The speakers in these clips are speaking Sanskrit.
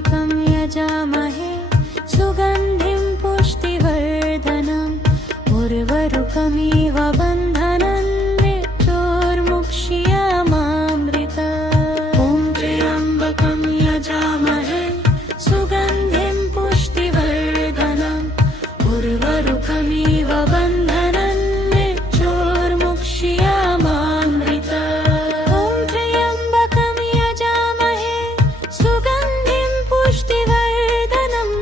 त्र्यम्बकं यजामहे सुगन्धिं पुष्टिवर्धनम् उर्वारुकमिव बन्धनान् मृत्योर्मुक्ष्यमामृतात्। ॐ त्र्यम्बकं यजामहे सुगन्धिं पुष्टिवर्धनम् उर्वारुकमिव बन्धनान् मृत्योर्मुक्ष्यमामृतात्। ॐ त्र्यम्बकं यजामहे सुगन्धिं पुष्टिवर्धनम्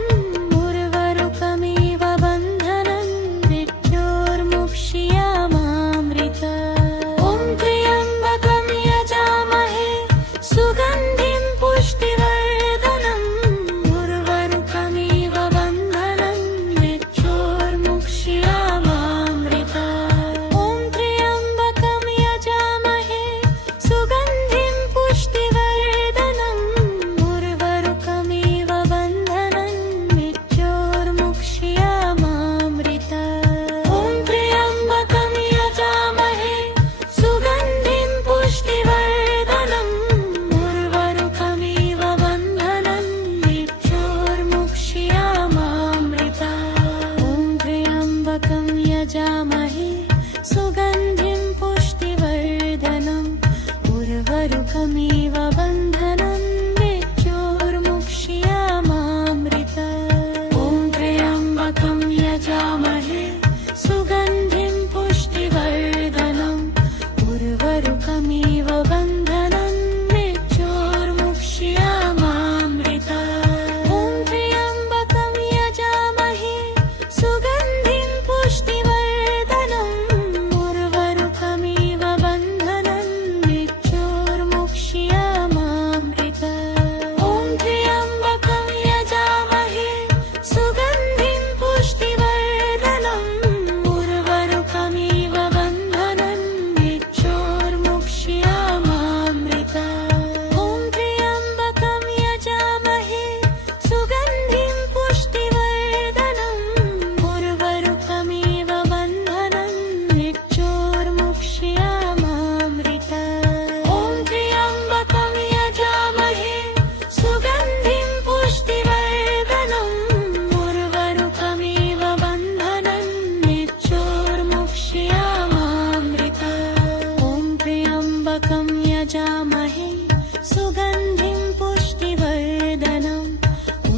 उर्वारुकमिव बन्धनान् मृत्योर्मुक्ष्यमामृतात्। ॐ त्र्यम्बकं यजामहे सुगन्धिं पुष्टिवर्धनम् उर्वारुकमिव बन्धनान् मृत्योर्मुक्ष्यमामृतात्। ॐ त्र्यम्बकं यजामहे सुगन्धिं पुष्टिवर्धनम् उर्वारुकमिव बन्धनान् मृत्योर्मुक्ष्यमामृतात्। ॐ त्र्यम्बकं यजामहे सुगन्धिं पुष्टिवर्धनम् उर्वारुकमिव बन्धनान् मृत्योर्मुक्ष्यमामृतात्। ॐ त्र्यम्बकं यजामहे सुगन्धिं पुष्टिवर्धनम् उर्वारुकमिव बन्धनान् मृत्योर्मुक्ष्यमामृतात्। ॐ त्र्यम्बकं यजामहे सुगन्धिं पुष्टिवर्धनम् उर्वारुकमिव बन्धनान् मृत्योर्मुक्ष्यमामृतात्। ॐ त्र्यम्बकं यजामहे सुगन्धिं पुष्टिवर्धनम् उर्वारुकमिव बन्धनान् मृत्योर्मुक्ष्यमामृतात्। ॐ त्र्यम्बकं यजामहे सुगन्धिं पुष्टिवर्धनम् उर्वारुकमिव बन्धनान् मृत्योर्मुक्ष्यमामृतात्। ॐ त्र्यम्बकं यजामहे सुगन्धिं पुष्टिवर्धनम् उर्वारुकमिव बन्धनान् मृत्योर्मुक्ष्यमामृतात्। ॐ त्र्यम्बकं यजामहे सुगन्धिं पुष्टिवर्धनम् उर्वारुकमिव बन्धनान् मृत्योर्मुक्ष्यमामृतात्। ॐ त्र्यम्बकं यजामहे सुगन्धिं पुष्टिवर्धनम्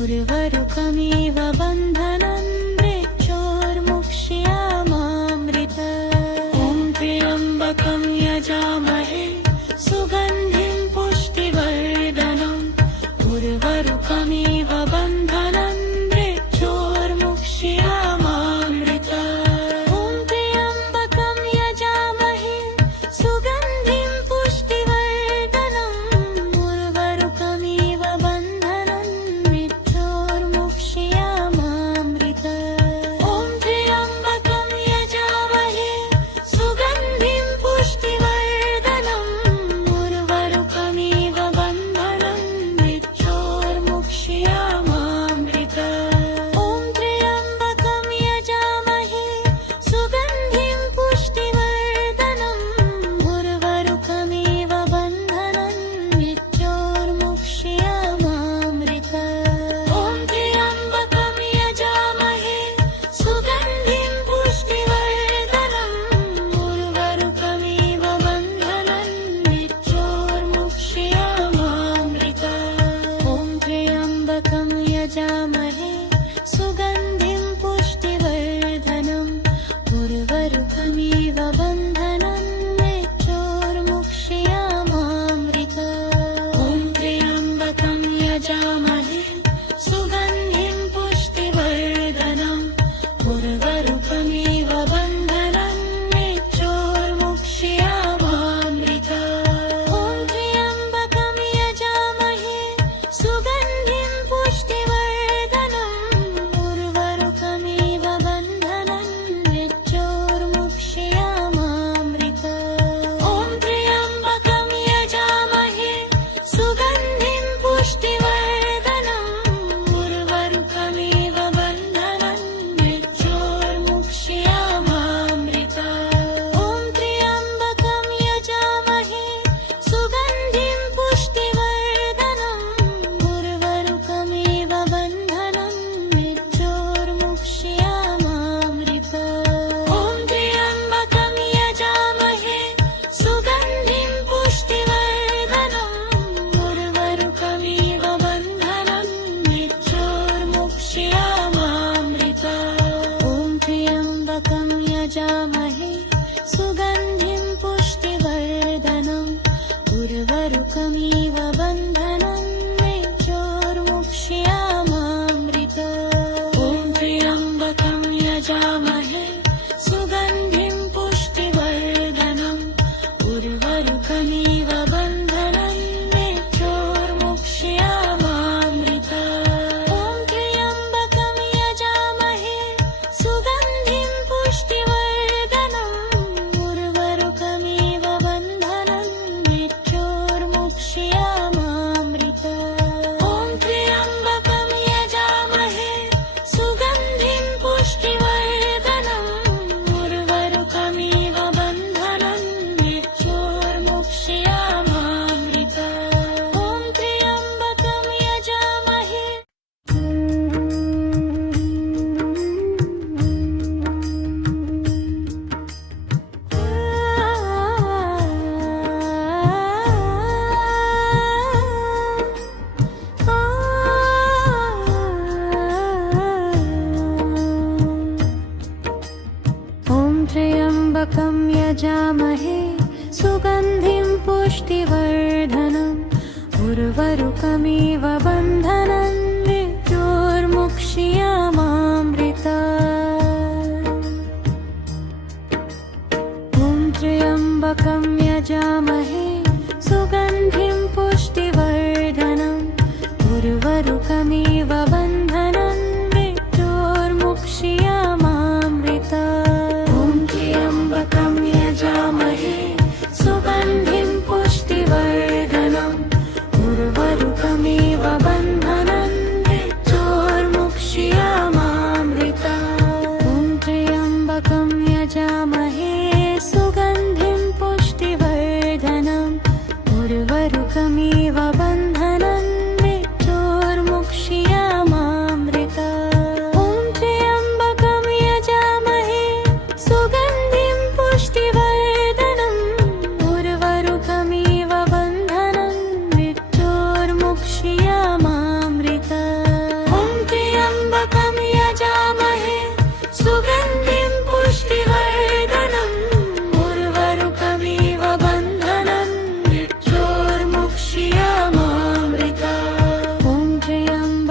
उर्वारुकमिव बन्धनान् मृत्योर्मुक्ष्यमामृतात्। ॐ त्र्यम्बकं यजामहे सुगन्धिं पुष्टिवर्धनम् उर्वारुकमिव बन्धनान् मृत्योर्मुक्ष्यमामृतात्। ॐ त्र्यम्बकं यजामहे सुगन्धिं पुष्टिवर्धनम् उर्वारुकमिव बन्धनान् मृत्योर्मुक्ष्यमामृतात्। ॐ त्र्यम्बकं यजामहे सुगन्धिं पुष्टिवर्धनम् उर्वारुकमिव बन्धनान् मृत्योर्मुक्ष्यमामृतात्। ॐ त्र्यम्बकं यजामहे सुगन्धिं पुष्टिवर्धनम् उर्वारुकमिव बन्धनान् मृत्योर्मुक्ष्यमामृतात्। ॐ त्र्यम्बकं यजामहे सुगन्धिं पुष्टिवर्धनम् उर्वारुकमिव बन्धनान् मृत्योर्मुक्ष्यमामृतात्। ॐ त्र्यम्बकं यजामहे सुगन्धिं पुष्टिवर्धनम् उर्वारुकमिव बन्धनान् मृत्योर्मुक्ष्यमामृतात्। ॐ त्र्यम्बकं यजामहे सुगन्धिं पुष्टिवर्धनम् उर्वारुकमिव बन्धनान् मृत्योर्मुक्ष्यमामृतात्। ॐ त्र्यम्बकं यजामहे सुगन्धिं पुष्टिवर्धनम्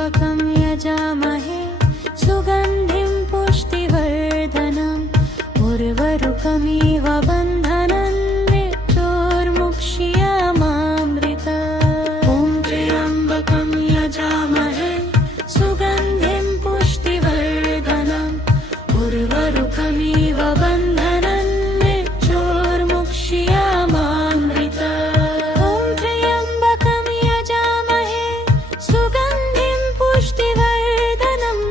त्र्यम्बकं यजामहे सुगन्धिं पुष्टिवर्धनम् उर्वरुकमिव बन्धनं मृत्योर्मुक्ष्यमामृतात्। ॐ त्र्यम्बकं यजामहे सुगन्धिं पुष्टिवर्धनम् उर्वरुकमिव बन्धनं मृत्योर्मुक्ष्यमामृतात्। ॐ त्र्यम्बकं यजामहे सुगन्धिं पुष्टिवर्धनम्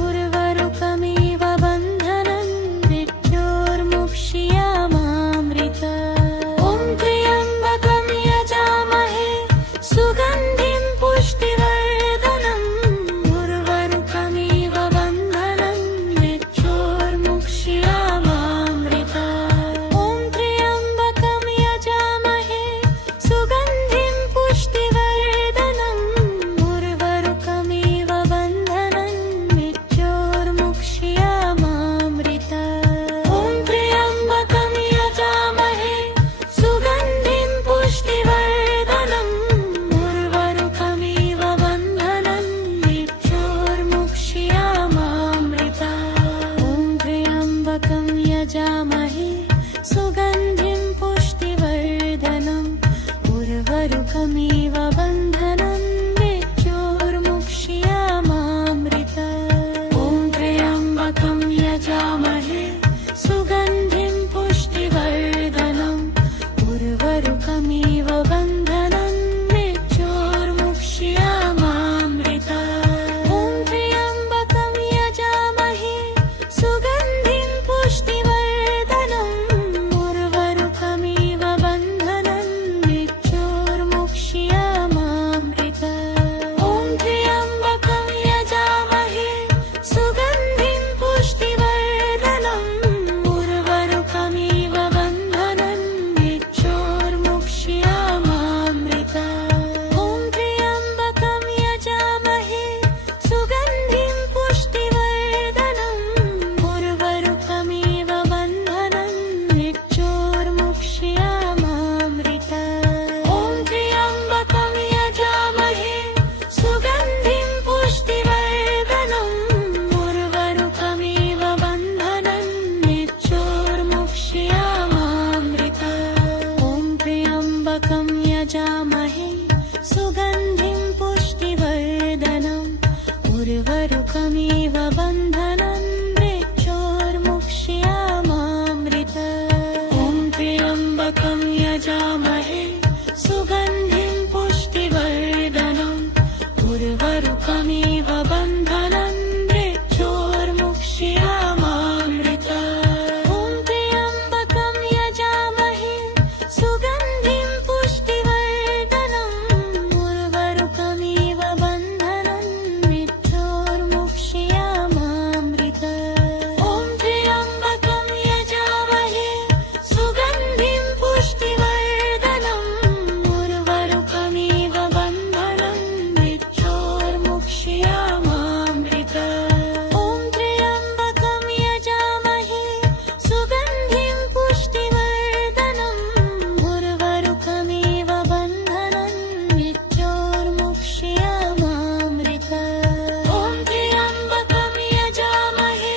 उर्वरुकमिव बन्धनं मृत्योर्मुक्ष्यमामृतात्। ॐ त्र्यम्बकं यजामहे सुगन्धिं पुष्टिवर्धनम् उर्वरुकमिव बन्धनं मृत्योर्मुक्ष्यमामृतात्। ॐ त्र्यम्बकं यजामहे सुगन्धिं पुष्टिवर्धनम् उर्वरुकमिव बन्धनं मृत्योर्मुक्ष्यमामृतात्। ॐ त्र्यम्बकं यजामहे सुगन्धिं पुष्टिवर्धनम् उर्वरुकमिव बन्धनं मृत्योर्मुक्ष्यमामृतात्। ॐ त्र्यम्बकं यजामहे सुगन्धिं पुष्टिवर्धनम् उर्वरुकमिव बन्धनं मृत्योर्मुक्ष्यमामृतात्। ॐ त्र्यम्बकं यजामहे सुगन्धिं पुष्टिवर्धनम् उर्वरुकमिव बन्धनं मृत्योर्मुक्ष्यमामृतात्। ॐ त्र्यम्बकं यजामहे सुगन्धिं पुष्टिवर्धनम् उर्वरुकमिव बन्धनं मृत्योर्मुक्ष्यमामृतात्। ॐ त्र्यम्बकं यजामहे सुगन्धिं पुष्टिवर्धनम् उर्वरुकमिव बन्धनं मृत्योर्मुक्ष्यमामृतात्। ॐ त्र्यम्बकं यजामहे सुगन्धिं पुष्टिवर्धनम् उर्वरुकमिव बन्धनं मृत्योर्मुक्ष्यमामृतात्। ॐ त्र्यम्बकं यजामहे सुगन्धिं पुष्टिवर्धनम् उर्वरुकमिव बन्धनं मृत्योर्मुक्ष्यमामृतात्। ॐ त्र्यम्बकं यजामहे सुगन्धिं पुष्टिवर्धनम् उर्वरुकमिव बन्धनं मृत्योर्मुक्ष्यमामृतात्। ॐ त्र्यम्बकं यजामहे सुगन्धिं पुष्टिवर्धनम् उर्वरुकमिव बन्धनं मृत्योर्मुक्ष्यमामृतात्। ॐ त्र्यम्बकं यजामहे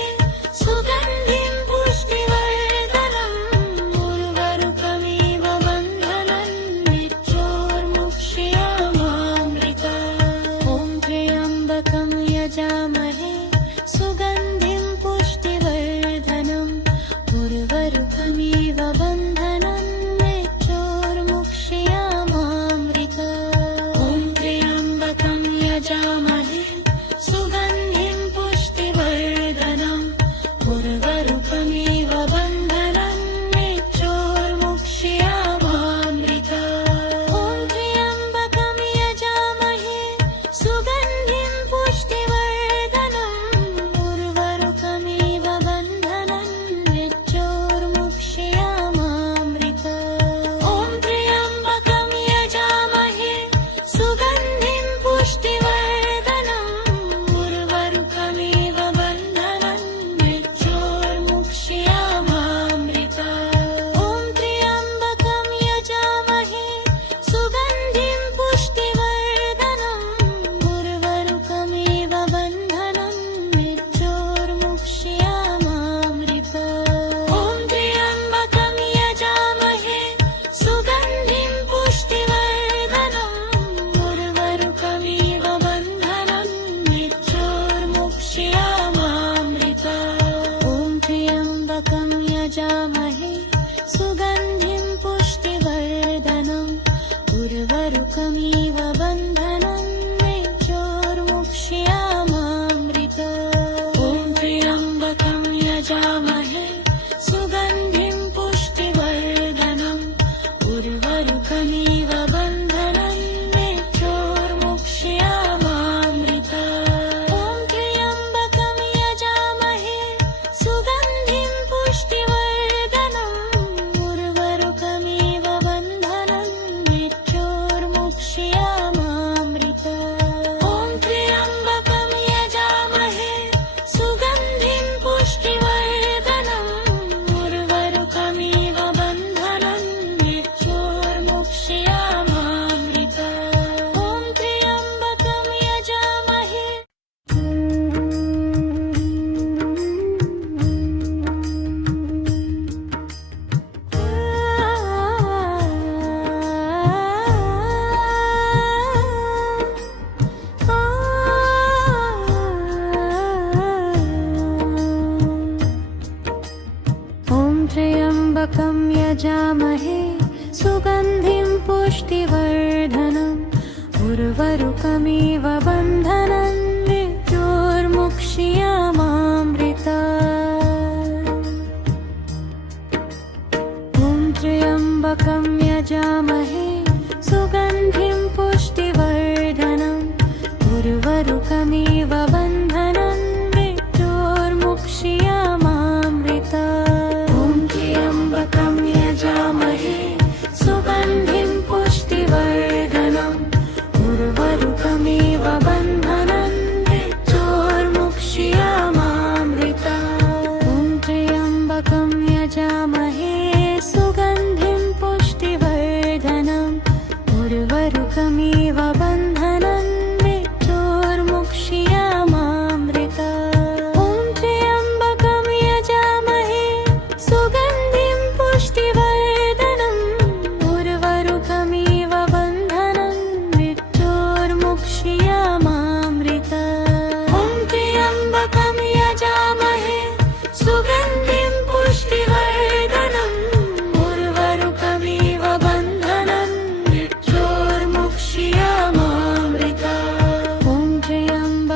सुगन्धिं पुष्टिवर्धनम् उर्वरुकमिव बन्धनं मृत्योर्मुक्ष्यमामृतात्। ॐ त्र्यम्बकं यजामहे सुगन्धिं पुष्टिवर्धनम् उर्वरुकमिव बन्धनं मृत्योर्मुक्ष्यमामृतात्। ॐ त्र्यम्बकं यजामहे सुगन्धिं पुष्टिवर्धनम् उर्वरुकमिव बन्धनं मृत्योर्मुक्ष्यमामृतात्।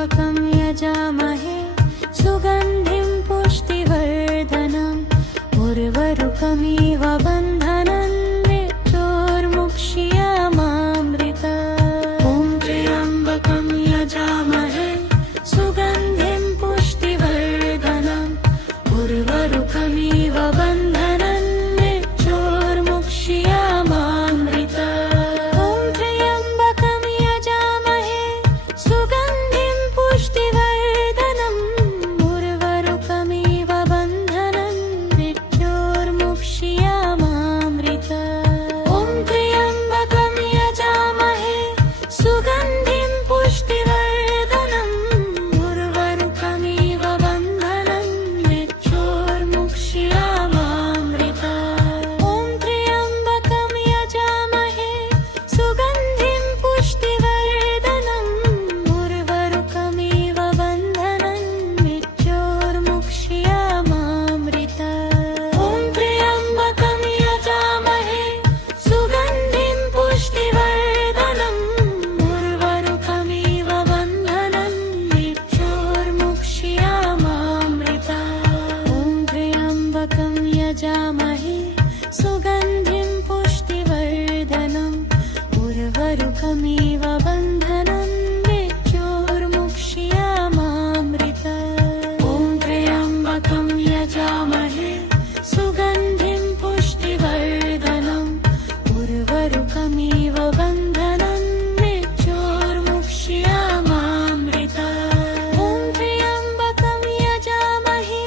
त्र्यम्बकं यजामहे सुगन्धिं पुष्टिवर्धनम् उर्वारुकमिव बन्धनं मृत्योर्मुक्ष्यमामृतात्। ॐ त्र्यम्बकं यजामहे सुगन्धिं पुष्टिवर्धनम् उर्वारुकमिव बन्धनं मृत्योर्मुक्ष्यमामृतात्। ॐ त्र्यम्बकं यजामहे सुगन्धिं पुष्टिवर्धनम् उर्वारुकमिव बन्धनं मृत्योर्मुक्ष्यमामृतात्। ॐ त्र्यम्बकं यजामहे सुगन्धिं पुष्टिवर्धनम् उर्वारुकमिव बन्धनं मृत्योर्मुक्ष्यमामृतात्। ॐ त्र्यम्बकं यजामहे सुगन्धिं पुष्टिवर्धनम् उर्वारुकमिव बन्धनं मृत्योर्मुक्ष्यमामृतात्। ॐ त्र्यम्बकं यजामहे सुगन्धिं पुष्टिवर्धनम् उर्वारुकमिव बन्धनं मृत्योर्मुक्ष्यमामृतात्। ॐ त्र्यम्बकं यजामहे सुगन्धिं पुष्टिवर्धनम् उर्वारुकमिव बन्धनं मृत्योर्मुक्ष्यमामृतात्। ॐ त्र्यम्बकं यजामहे सुगन्धिं पुष्टिवर्धनम् उर्वारुकमिव बन्धनं मृत्योर्मुक्ष्यमामृतात्। ॐ त्र्यम्बकं यजामहे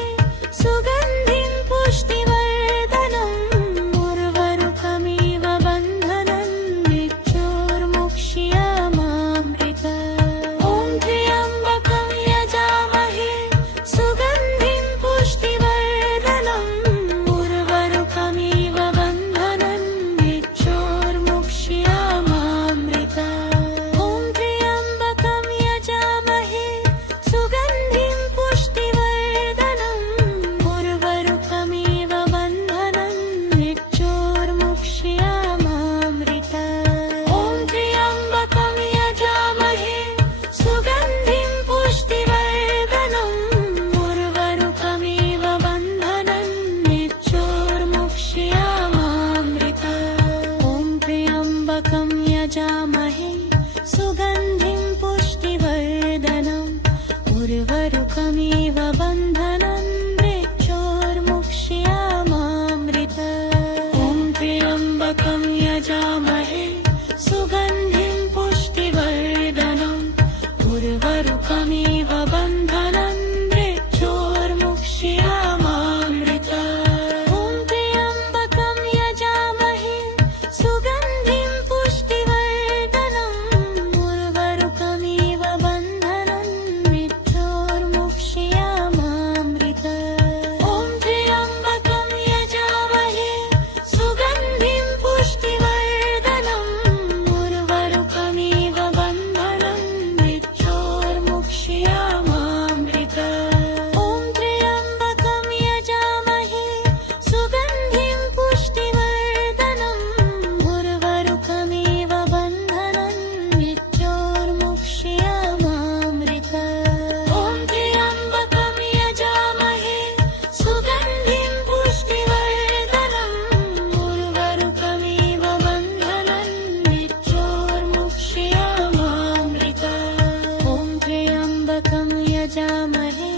सुगन्धिं पुष्टिवर्धनम् उर्वारुकमिव बन्धनं मृत्योर्मुक्ष्यमामृतात्। ॐ त्र्यम्बकं यजामहे सुगन्धिं पुष्टिवर्धनम् उर्वारुकमिव बन्धनं मृत्योर्मुक्ष्यमामृतात्। ॐ त्र्यम्बकं यजामहे सुगन्धिं पुष्टिवर्धनम् उर्वारुकमिव बन्धनं मृत्योर्मुक्ष्यमामृतात्। ॐ त्र्यम्बकं यजामहे सुगन्धिं पुष्टिवर्धनम् उर्वारुकमिव बन्धनं मृत्योर्मुक्ष्यमामृतात्। ॐ त्र्यम्बकं यजामहे सुगन्धिं पुष्टिवर्धनम् उर्वारुकमिव बन्धनं मृत्योर्मुक्ष्यमामृतात्। ॐ त्र्यम्बकं यजामहे सुगन्धिं पुष्टिवर्धनम् उर्वारुकमिव बन्धनं मृत्योर्मुक्ष्यमामृतात्। ॐ त्र्यम्बकं यजामहे सुगन्धिं पुष्टिवर्धनम् उर्वारुकमिव बन्धनं मृत्योर्मुक्ष्यमामृतात्। ॐ त्र्यम्बकं यजामहे सुगन्धिं पुष्टिवर्धनम् उर्वारुकमिव बन्धनं मृत्योर्मुक्ष्यमामृतात्। ॐ त्र्यम्बकं यजामहे सुगन्धिं पुष्टिवर्धनम् उर्वारुकमिव बन्धनं मृत्योर्मुक्ष्यमामृतात्। ॐ त्र्यम्बकं यजामहे सुगन्धिं पुष्टिवर्धनम् उर्वारुकमिव बन्धनं मृत्योर्मुक्ष्यमामृतात्। ॐ त्र्यम्बकं यजामहे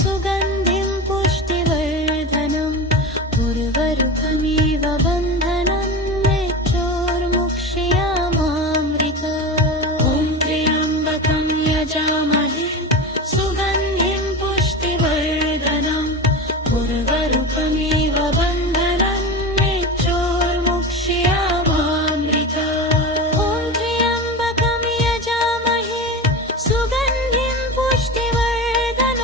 सुगन्धिं पुष्टिवर्धनम् उर्वारुकमिव बन्धनं मृत्योर्मुक्ष्यमामृतात्। ॐ त्र्यम्बकं यजामहे सुगन्धिं पुष्टिवर्धनम् उर्वारुकमिव बन्धनं मृत्योर्मुक्ष्यमामृतात्। ॐ त्र्यम्बकं यजामहे सुगन्धिं पुष्टिवर्धनम्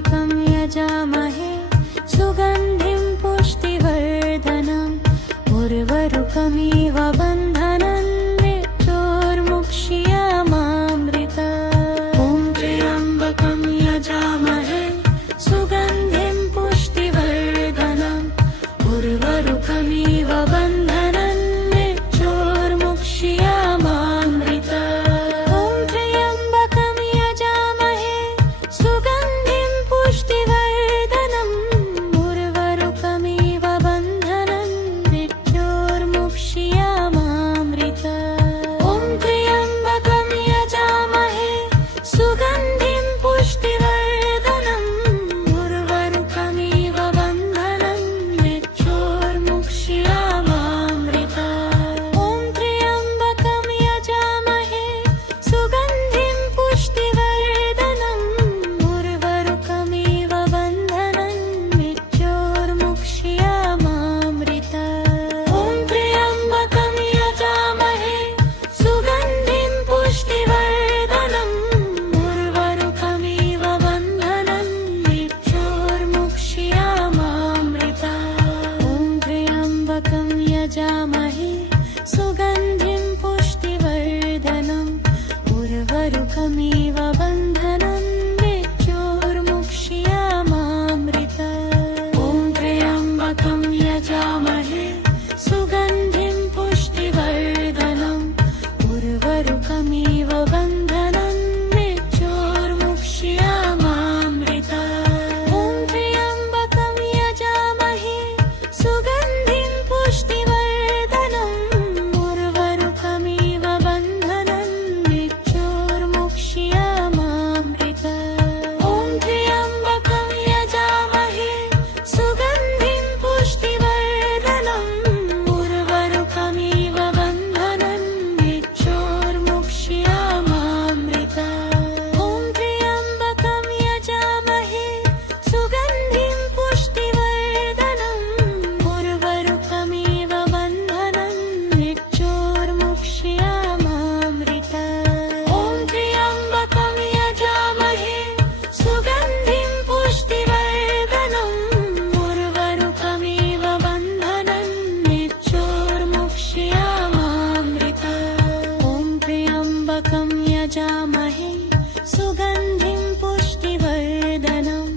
त्र्यम्बकं यजामहे सुगन्धिं पुष्टिवर्धनम् उर्वारुकमिव बन्धनान् मृत्योर्मुक्ष्यमामृतात्। ॐ त्र्यम्बकं यजामहे सुगन्धिं पुष्टिवर्धनम् उर्वारुकमिव बन्धनान् मृत्योर्मुक्ष्यमामृतात्। ॐ त्र्यम्बकं यजामहे सुगन्धिं पुष्टिवर्धनम् उर्वारुकमिव बन्धनान् मृत्योर्मुक्ष्यमामृतात्। ॐ त्र्यम्बकं यजामहे सुगन्धिं पुष्टिवर्धनम् उर्वारुकमिव बन्धनान् मृत्योर्मुक्ष्यमामृतात्। ॐ त्र्यम्बकं यजामहे सुगन्धिं पुष्टिवर्धनम् उर्वारुकमिव बन्धनान् मृत्योर्मुक्ष्यमामृतात्। ॐ त्र्यम्बकं यजामहे सुगन्धिं पुष्टिवर्धनम् उर्वारुकमिव बन्धनान् मृत्योर्मुक्ष्यमामृतात्। ॐ त्र्यम्बकं यजामहे सुगन्धिं पुष्टिवर्धनम् उर्वारुकमिव बन्धनान् मृत्योर्मुक्ष्यमामृतात्। ॐ त्र्यम्बकं यजामहे सुगन्धिं पुष्टिवर्धनम् उर्वारुकमिव बन्धनान् मृत्योर्मुक्ष्यमामृतात्। ॐ त्र्यम्बकं यजामहे सुगन्धिं पुष्टिवर्धनम् उर्वारुकमिव बन्धनान् मृत्योर्मुक्ष्यमामृतात्। ॐ त्र्यम्बकं यजामहे सुगन्धिं पुष्टिवर्धनम् उर्वारुकमिव बन्धनान् मृत्योर्मुक्ष्यमामृतात्। ॐ त्र्यम्बकं यजामहे सुगन्धिं पुष्टिवर्धनम् उर्वारुकमिव बन्धनान् मृत्योर्मुक्ष्यमामृतात्। ॐ त्र्यम्बकं यजामहे सुगन्धिं पुष्टिवर्धनम् उर्वारुकमिव बन्धनान् मृत्योर्मुक्ष्यमामृतात्। ॐ त्र्यम्बकं यजामहे सुगन्धिं पुष्टिवर्धनम्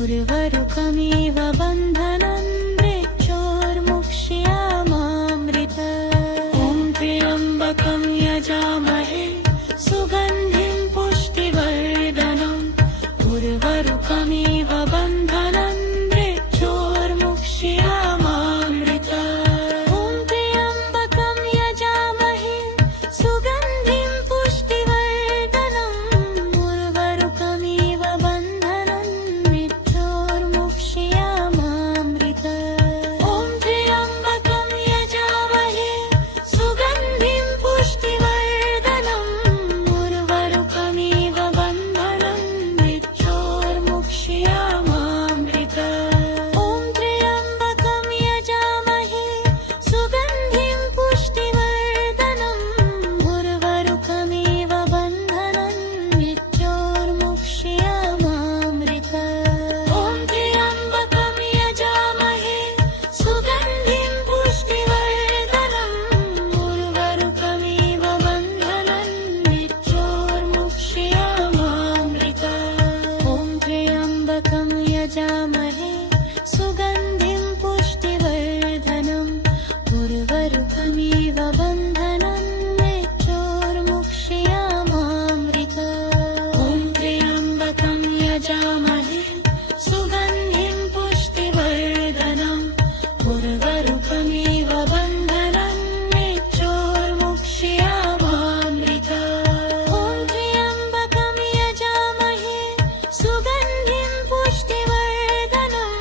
उर्वारुकमिव बन्धनान् मृत्योर्मुक्ष्यमामृतात्। ॐ त्र्यम्बकं यजामहे सुगन्धिं पुष्टिवर्धनम् उर्वारुकमिव बन्धनान् मृत्योर्मुक्ष्यमामृतात्। ॐ त्र्यम्बकं यजामहे सुगन्धिं पुष्टिवर्धनम् उर्वारुकमिव बन्धनान् मृत्योर्मुक्ष्यमामृतात्। ॐ त्र्यम्बकं यजामहे सुगन्धिं पुष्टिवर्धनम् उर्वारुकमिव बन्धनान् मृत्योर्मुक्ष्यमामृतात्। ॐ त्र्यम्बकं यजामहे सुगन्धिं पुष्टिवर्धनम् उर्वारुकमिव बन्धनान् मृत्योर्मुक्ष्यमामृतात्। ॐ त्र्यम्बकं यजामहे सुगन्धिं पुष्टिवर्धनम् उर्वारुकमिव बन्धनान् मृत्योर्मुक्ष्यमामृतात्। ॐ त्र्यम्बकं यजामहे सुगन्धिं पुष्टिवर्धनम् उर्वारुकमिव बन्धनान् मृत्योर्मुक्ष्यमामृतात्। ॐ त्र्यम्बकं यजामहे सुगन्धिं पुष्टिवर्धनम् उर्वारुकमिव बन्धनान् मृत्योर्मुक्ष्यमामृतात्। ॐ त्र्यम्बकं यजामहे सुगन्धिं पुष्टिवर्धनम्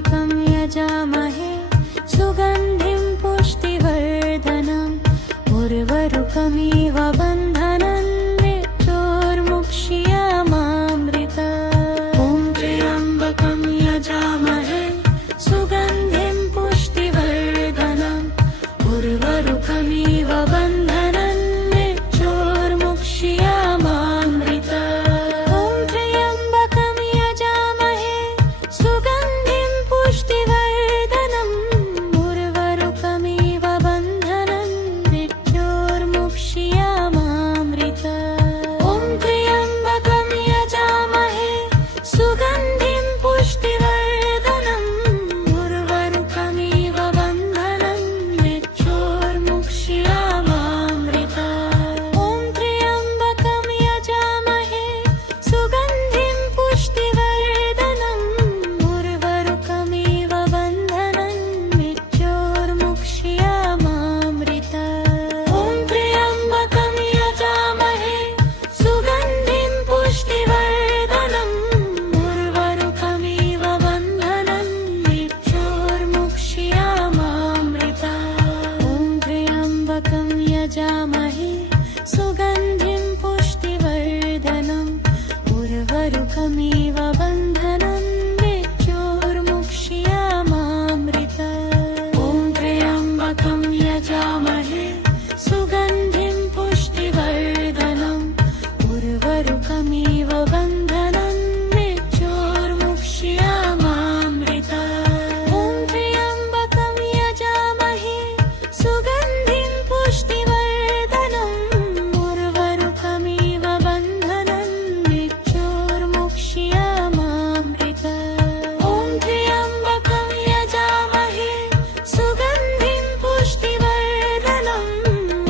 त्र्यम्बकं यजामहे सुगन्धिं पुष्टिवर्धनम् उर्वारुकमिव बन्धनान् मृत्योर्मुक्ष्यमामृतात्। ॐ त्र्यम्बकं यजामहे सुगन्धिं पुष्टिवर्धनम् उर्वारुकमिव बन्धनान् मृत्योर्मुक्ष्यमामृतात्। ॐ त्र्यम्बकं यजामहे सुगन्धिं पुष्टिवर्धनम् उर्वारुकमिव बन्धनान् मृत्योर्मुक्ष्यमामृतात्। ॐ त्र्यम्बकं यजामहे सुगन्धिं पुष्टिवर्धनम् उर्वारुकमिव बन्धनान् मृत्योर्मुक्ष्यमामृतात्। ॐ त्र्यम्बकं यजामहे सुगन्धिं पुष्टिवर्धनम् उर्वारुकमिव बन्धनान् मृत्योर्मुक्ष्यमामृतात्। ॐ त्र्यम्बकं यजामहे सुगन्धिं पुष्टिवर्धनम् उर्वारुकमिव बन्धनान् मृत्योर्मुक्ष्यमामृतात्। ॐ त्र्यम्बकं यजामहे सुगन्धिं पुष्टिवर्धनम् उर्वारुकमिव बन्धनान् मृत्योर्मुक्ष्यमामृतात्। ॐ त्र्यम्बकं यजामहे सुगन्धिं पुष्टिवर्धनम् उर्वारुकमिव बन्धनान् मृत्योर्मुक्ष्यमामृतात्। ॐ त्र्यम्बकं यजामहे सुगन्धिं पुष्टिवर्धनम् उर्वारुकमिव बन्धनान् मृत्योर्मुक्ष्यमामृतात्। ॐ त्र्यम्बकं यजामहे सुगन्धिं पुष्टिवर्धनम्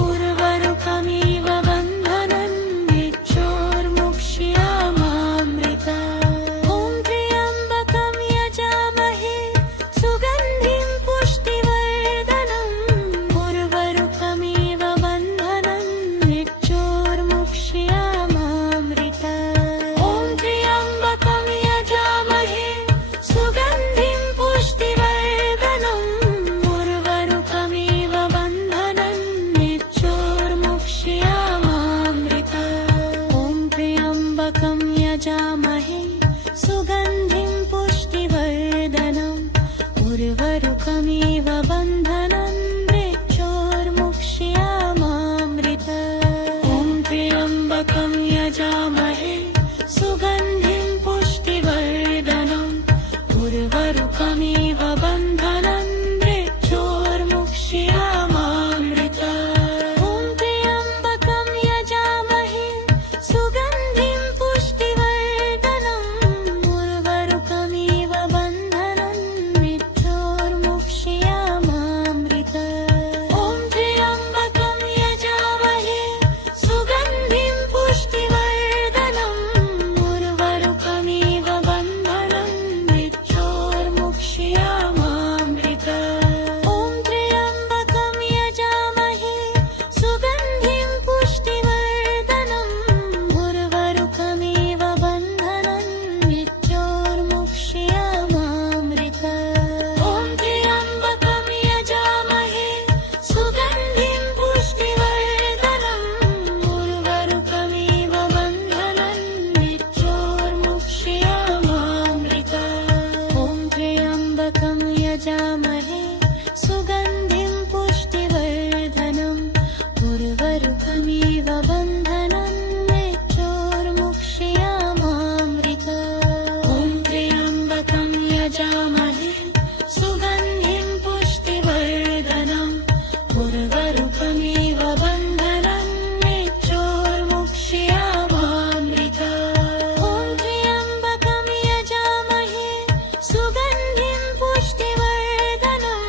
उर्वारुकमिव बन्धनान् मृत्योर्मुक्ष्यमामृतात्। ॐ त्र्यम्बकं यजामहे सुगन्धिं पुष्टिवर्धनम् उर्वारुकमिव बन्धनान् मृत्योर्मुक्ष्यमामृतात्। ॐ त्र्यम्बकं यजामहे सुगन्धिं पुष्टिवर्धनम् उर्वारुकमिव बन्धनान् मृत्योर्मुक्ष्यमामृतात्। ॐ त्र्यम्बकं यजामहे सुगन्धिं पुष्टिवर्धनम् उर्वारुकमिव बन्धनान् मृत्योर्मुक्ष्यमामृतात्। ॐ त्र्यम्बकं यजामहे सुगन्धिं पुष्टिवर्धनम् उर्वारुकमिव बन्धनान् मृत्योर्मुक्ष्यमामृतात्। ॐ त्र्यम्बकं यजामहे सुगन्धिं पुष्टिवर्धनम् उर्वारुकमिव बन्धनान् मृत्योर्मुक्ष्यमामृतात्। ॐ त्र्यम्बकं यजामहे सुगन्धिं पुष्टिवर्धनम् उर्वारुकमिव बन्धनान् मृत्योर्मुक्ष्यमामृतात्। ॐ त्र्यम्बकं यजामहे सुगन्धिं पुष्टिवर्धनम् उर्वारुकमिव बन्धनान् मृत्योर्मुक्ष्यमामृतात्। ॐ त्र्यम्बकं यजामहे सुगन्धिं पुष्टिवर्धनम् उर्वारुकमिव बन्धनान् मृत्योर्मुक्ष्यमामृतात्। ॐ त्र्यम्बकं यजामहे सुगन्धिं पुष्टिवर्धनम् उर्वारुकमिव बन्धनान् मृत्योर्मुक्ष्यमामृतात्। ॐ त्र्यम्बकं यजामहे सुगन्धिं पुष्टिवर्धनम् उर्वारुकमिव बन्धनान् मृत्योर्मुक्ष्यमामृतात्। ॐ त्र्यम्बकं यजामहे सुगन्धिं पुष्टिवर्धनम्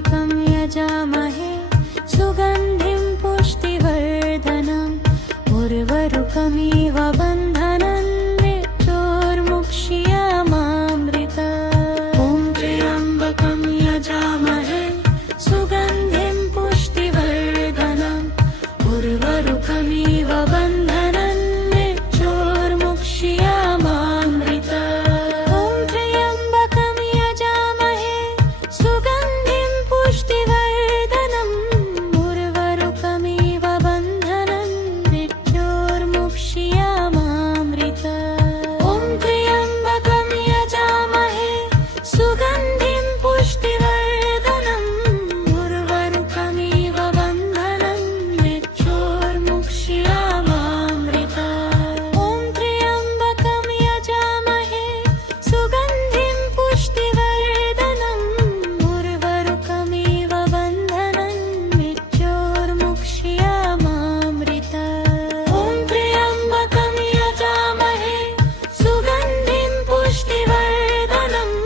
त्र्यम्बकं यजामहे सुगन्धिं पुष्टिवर्धनम् उर्वरुकमिव बन्धनं मृत्योर्मुक्ष्यमामृतात्। ॐ त्र्यम्बकं यजामहे सुगन्धिं पुष्टिवर्धनम् उर्वरुकमिव बन्धनं मृत्योर्मुक्ष्यमामृतात्। ॐ त्र्यम्बकं यजामहे सुगन्धिं पुष्टिवर्धनम् उर्वरुकमिव बन्धनं मृत्योर्मुक्ष्यमामृतात्। ॐ त्र्यम्बकं यजामहे सुगन्धिं पुष्टिवर्धनम् उर्वरुकमिव बन्धनं मृत्योर्मुक्ष्यमामृतात्। ॐ त्र्यम्बकं यजामहे सुगन्धिं पुष्टिवर्धनम् उर्वरुकमिव बन्धनं मृत्योर्मुक्ष्यमामृतात्। ॐ त्र्यम्बकं यजामहे सुगन्धिं पुष्टिवर्धनम्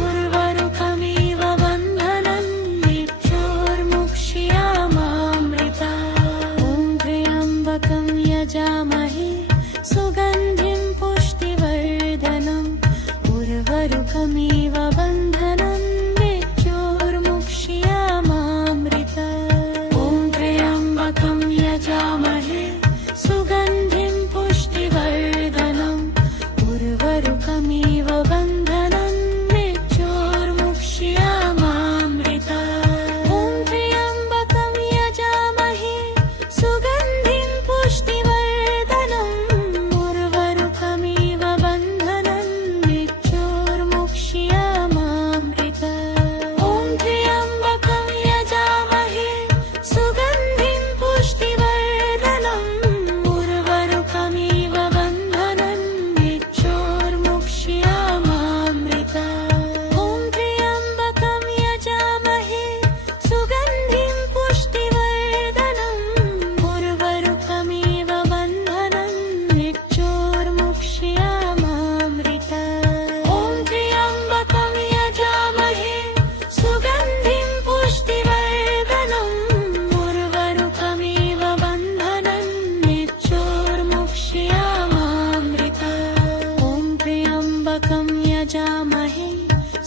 उर्वरुकमिव बन्धनं मृत्योर्मुक्ष्यमामृतात्। ॐ त्र्यम्बकं यजामहे सुगन्धिं पुष्टिवर्धनम् उर्वरुकमिव बन्धनं मृत्योर्मुक्ष्यमामृतात्। ॐ त्र्यम्बकं यजामहे सुगन्धिं पुष्टिवर्धनम् उर्वरुकमिव बन्धनं मृत्योर्मुक्ष्यमामृतात्। ॐ त्र्यम्बकं यजामहे सुगन्धिं पुष्टिवर्धनम् उर्वरुकमिव बन्धनं मृत्योर्मुक्ष्यमामृतात्। ॐ त्र्यम्बकं यजामहे सुगन्धिं पुष्टिवर्धनम् उर्वरुकमिव बन्धनं मृत्योर्मुक्ष्यमामृतात्। ॐ त्र्यम्बकं यजामहे सुगन्धिं पुष्टिवर्धनम् उर्वरुकमिव बन्धनं मृत्योर्मुक्ष्यमामृतात्। ॐ त्र्यम्बकं यजामहे सुगन्धिं पुष्टिवर्धनम् उर्वरुकमिव बन्धनं मृत्योर्मुक्ष्यमामृतात्। ॐ त्र्यम्बकं यजामहे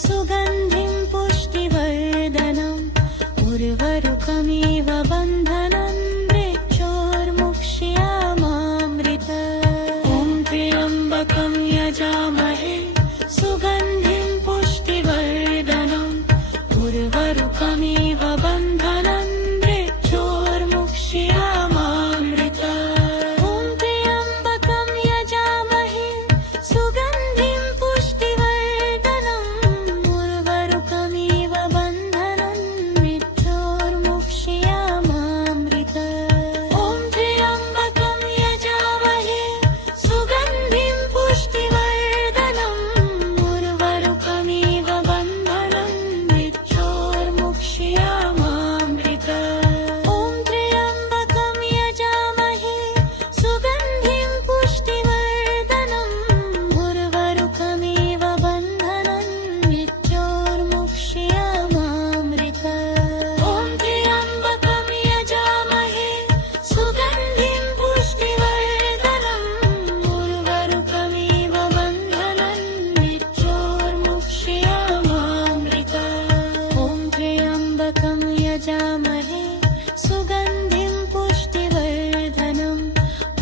सुगन्धिं पुष्टिवर्धनम् उर्वरुकमिव बन्धनं मृत्योर्मुक्ष्यमामृतात्। ॐ त्र्यम्बकं यजामहे सुगन्धिं पुष्टिवर्धनम् उर्वरुकमिव बन्धनं मृत्योर्मुक्ष्यमामृतात्। ॐ त्र्यम्बकं यजामहे सुगन्धिं पुष्टिवर्धनम् उर्वरुकमिव बन्धनं मृत्योर्मुक्ष्यमामृतात्। ॐ त्र्यम्बकं यजामहे सुगन्धिं पुष्टिवर्धनम् उर्वरुकमिव बन्धनं मृत्योर्मुक्ष्यमामृतात्। ॐ त्र्यम्बकं यजामहे सुगन्धिं पुष्टिवर्धनम् उर्वरुकमिव बन्धनं मृत्योर्मुक्ष्यमामृतात्। ॐ त्र्यम्बकं यजामहे सुगन्धिं पुष्टिवर्धनम् उर्वरुकमिव बन्धनं मृत्योर्मुक्ष्यमामृतात्। ॐ त्र्यम्बकं यजामहे सुगन्धिं पुष्टिवर्धनम्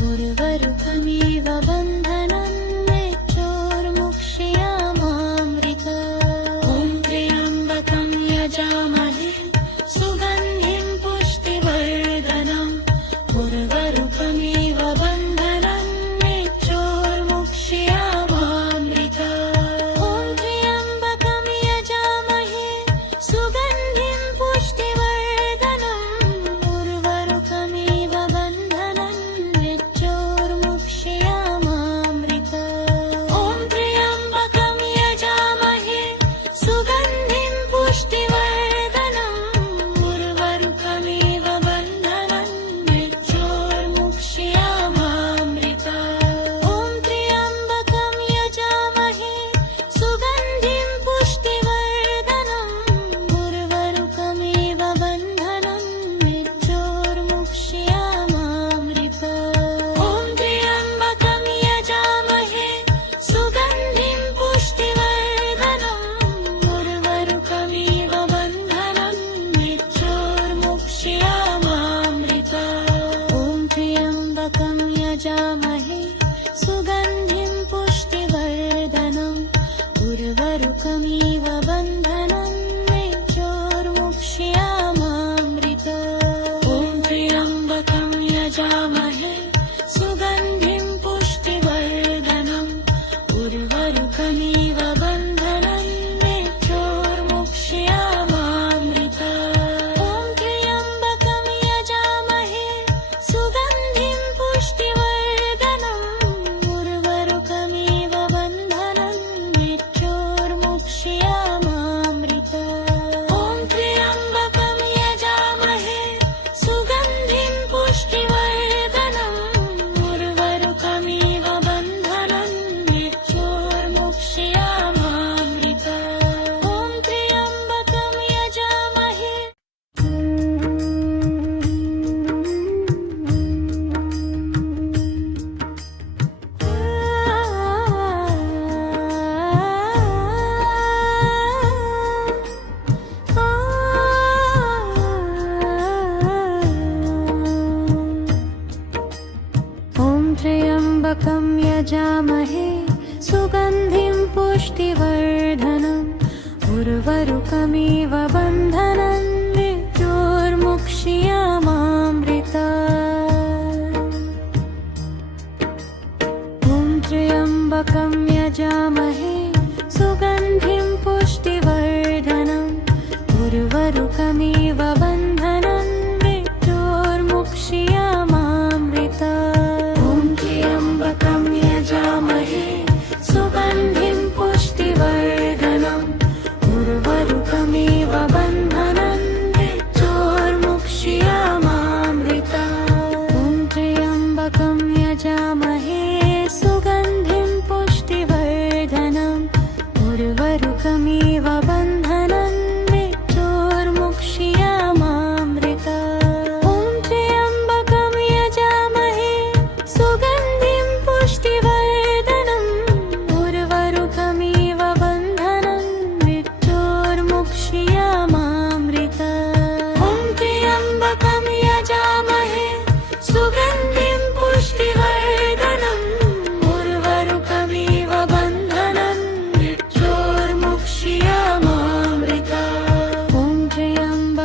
उर्वरुकमिव बन्धनं मृत्योर्मुक्ष्यमामृतात्। ॐ त्र्यम्बकं यजामहे सुगन्धिं पुष्टिवर्धनम् उर्वरुकमिव बन्धनं मृत्योर्मुक्ष्यमामृतात्। ॐ त्र्यम्बकं यजामहे सुगन्धिं पुष्टिवर्धनम्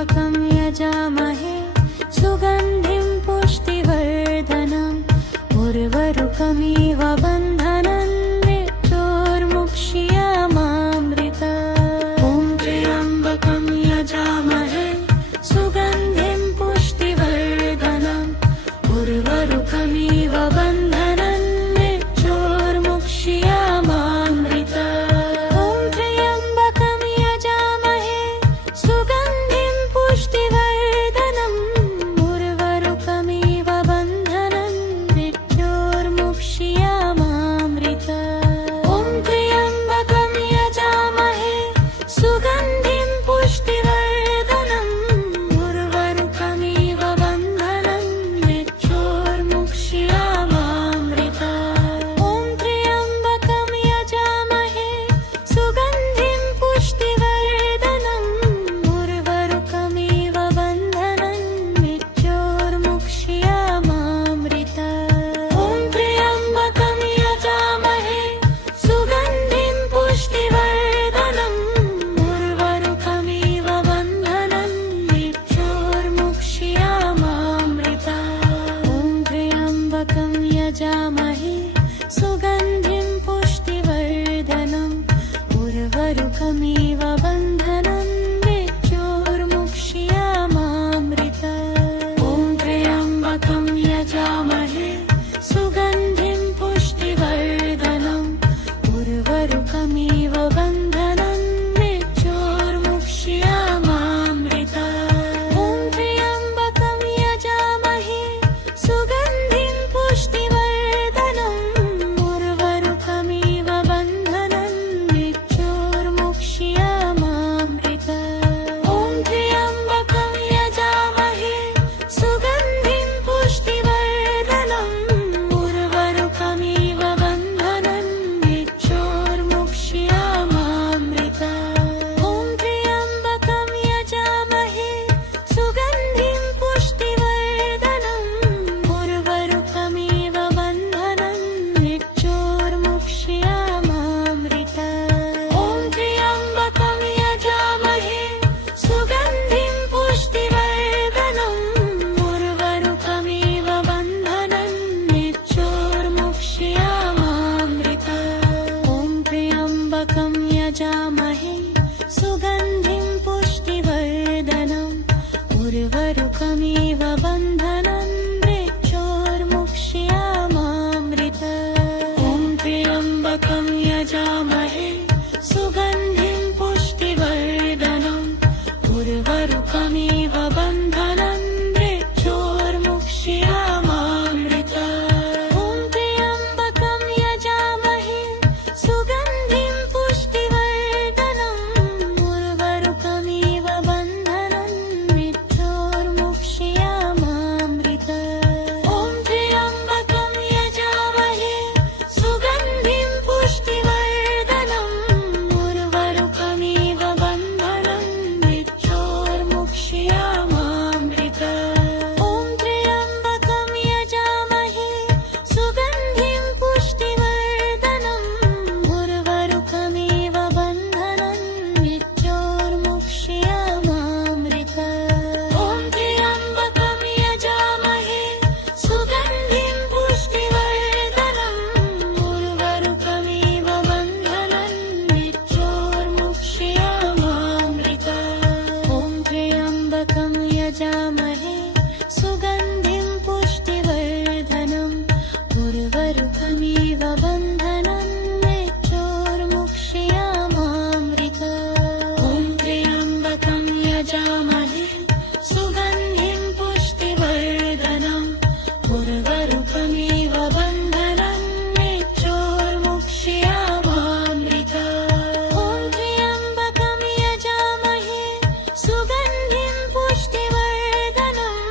त्र्यम्बकं यजामहे सुगन्धिं पुष्टिवर्धनम् उर्वारुकमिव बन्धनान् मृत्योर्मुक्ष्यमामृतात्। ॐ त्र्यम्बकं यजामहे सुगन्धिं पुष्टिवर्धनम् उर्वारुकमिव बन्धनान् मृत्योर्मुक्ष्यमामृतात्। ॐ त्र्यम्बकं यजामहे सुगन्धिं पुष्टिवर्धनम् उर्वारुकमिव बन्धनान् मृत्योर्मुक्ष्यमामृतात्। ॐ त्र्यम्बकं यजामहे सुगन्धिं पुष्टिवर्धनम् उर्वारुकमिव बन्धनान् मृत्योर्मुक्ष्यमामृतात्। ॐ त्र्यम्बकं यजामहे सुगन्धिं पुष्टिवर्धनम् उर्वारुकमिव बन्धनान् मृत्योर्मुक्ष्यमामृतात्। ॐ त्र्यम्बकं यजामहे सुगन्धिं पुष्टिवर्धनम् उर्वारुकमिव बन्धनान् मृत्योर्मुक्ष्यमामृतात्। ॐ त्र्यम्बकं यजामहे सुगन्धिं पुष्टिवर्धनम् उर्वारुकमिव बन्धनान् मृत्योर्मुक्ष्यमामृतात्। ॐ त्र्यम्बकं यजामहे सुगन्धिं पुष्टिवर्धनम् उर्वारुकमिव बन्धनान् मृत्योर्मुक्ष्यमामृतात्। ॐ त्र्यम्बकं यजामहे सुगन्धिं पुष्टिवर्धनम् उर्वारुकमिव बन्धनान् मृत्योर्मुक्ष्यमामृतात्। ॐ त्र्यम्बकं यजामहे सुगन्धिं पुष्टिवर्धनम् उर्वारुकमिव बन्धनान् मृत्योर्मुक्ष्यमामृतात्। ॐ त्र्यम्बकं यजामहे सुगन्धिं पुष्टिवर्धनम् उर्वारुकमिव बन्धनान् मृत्योर्मुक्ष्यमामृतात्। ॐ त्र्यम्बकं यजामहे सुगन्धिं पुष्टिवर्धनम् उर्वारुकमिव बन्धनान् मृत्योर्मुक्ष्यमामृतात्। ॐ त्र्यम्बकं यजामहे सुगन्धिं पुष्टिवर्धनम् उर्वारुकमिव बन्धनान् मृत्योर्मुक्ष्यमामृतात्। ॐ त्र्यम्बकं यजामहे सुगन्धिं पुष्टिवर्धनम् उर्वारुकमिव बन्धनान् मृत्योर्मुक्ष्यमामृतात्। ॐ त्र्यम्बकं यजामहे सुगन्धिं पुष्टिवर्धनम् उर्वारुकमिव बन्धनान् मृत्योर्मुक्ष्यमामृतात्। ॐ त्र्यम्बकं यजामहे सुगन्धिं पुष्टिवर्धनम् उर्वारुकमिव बन्धनान् मृत्योर्मुक्ष्यमामृतात्। ॐ त्र्यम्बकं यजामहे सुगन्धिं पुष्टिवर्धनम् उर्वारुकमिव बन्धनान् मृत्योर्मुक्ष्यमामृतात्। ॐ त्र्यम्बकं यजामहे सुगन्धिं पुष्टिवर्धनम् उर्वारुकमिव बन्धनान् मृत्योर्मुक्ष्यमामृतात्। ॐ त्र्यम्बकं यजामहे सुगन्धिं पुष्टिवर्धनम् उर्वारुकमिव बन्धनान् मृत्योर्मुक्ष्यमामृतात्। ॐ त्र्यम्बकं यजामहे सुगन्धिं पुष्टिवर्धनम् उर्वारुकमिव बन्धनान् मृत्योर्मुक्ष्यमामृतात्। ॐ त्र्यम्बकं यजामहे सुगन्धिं पुष्टिवर्धनम्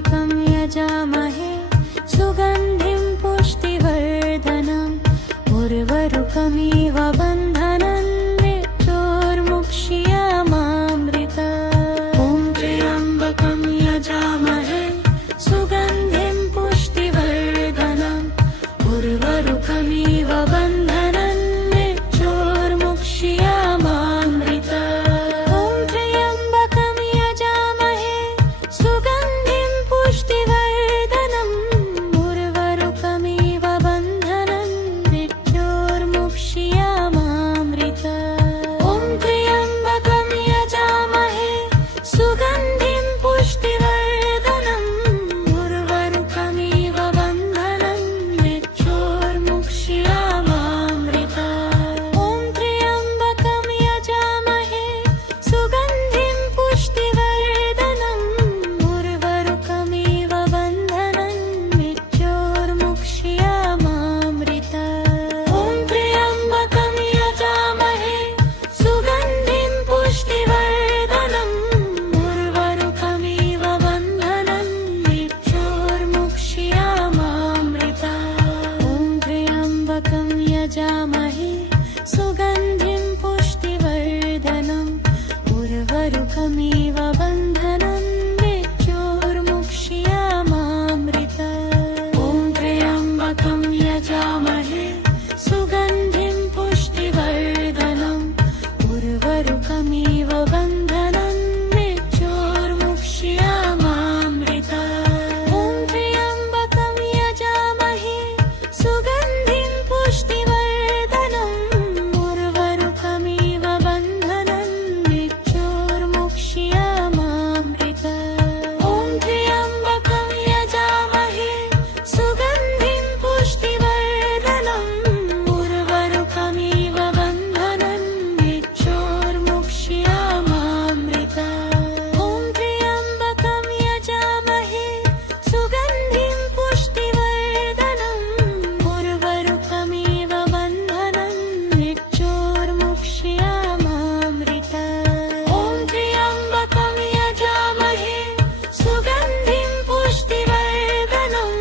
त्र्यम्बकं यजामहे सुगन्धिं पुष्टिवर्धनम् उर्वारुकमिव बन्धनान् मृत्योर्मुक्ष्यमामृतात्। ॐ त्र्यम्बकं यजामहे सुगन्धिं पुष्टिवर्धनम् उर्वारुकमिव बन्धनान् मृत्योर्मुक्ष्यमामृतात्। ॐ त्र्यम्बकं यजामहे सुगन्धिं पुष्टिवर्धनम् उर्वारुकमिव बन्धनान् मृत्योर्मुक्ष्यमामृतात्। ॐ त्र्यम्बकं यजामहे सुगन्धिं पुष्टिवर्धनम् उर्वारुकमिव बन्धनान् मृत्योर्मुक्ष्यमामृतात्। ॐ त्र्यम्बकं यजामहे सुगन्धिं पुष्टिवर्धनम् उर्वारुकमिव बन्धनान् मृत्योर्मुक्ष्यमामृतात्। ॐ त्र्यम्बकं यजामहे सुगन्धिं पुष्टिवर्धनम् उर्वारुकमिव बन्धनान् मृत्योर्मुक्ष्यमामृतात्। ॐ त्र्यम्बकं यजामहे सुगन्धिं पुष्टिवर्धनम् उर्वारुकमिव बन्धनान् मृत्योर्मुक्ष्यमामृतात्। ॐ त्र्यम्बकं यजामहे सुगन्धिं पुष्टिवर्धनम् उर्वारुकमिव बन्धनान् मृत्योर्मुक्ष्यमामृतात्। ॐ त्र्यम्बकं यजामहे सुगन्धिं पुष्टिवर्धनम् उर्वारुकमिव बन्धनान् मृत्योर्मुक्ष्यमामृतात्। ॐ त्र्यम्बकं यजामहे सुगन्धिं पुष्टिवर्धनम् उर्वारुकमिव बन्धनान् मृत्योर्मुक्ष्यमामृतात्। ॐ त्र्यम्बकं यजामहे सुगन्धिं पुष्टिवर्धनम् उर्वारुकमिव बन्धनान् मृत्योर्मुक्ष्यमामृतात्। ॐ त्र्यम्बकं यजामहे सुगन्धिं पुष्टिवर्धनम्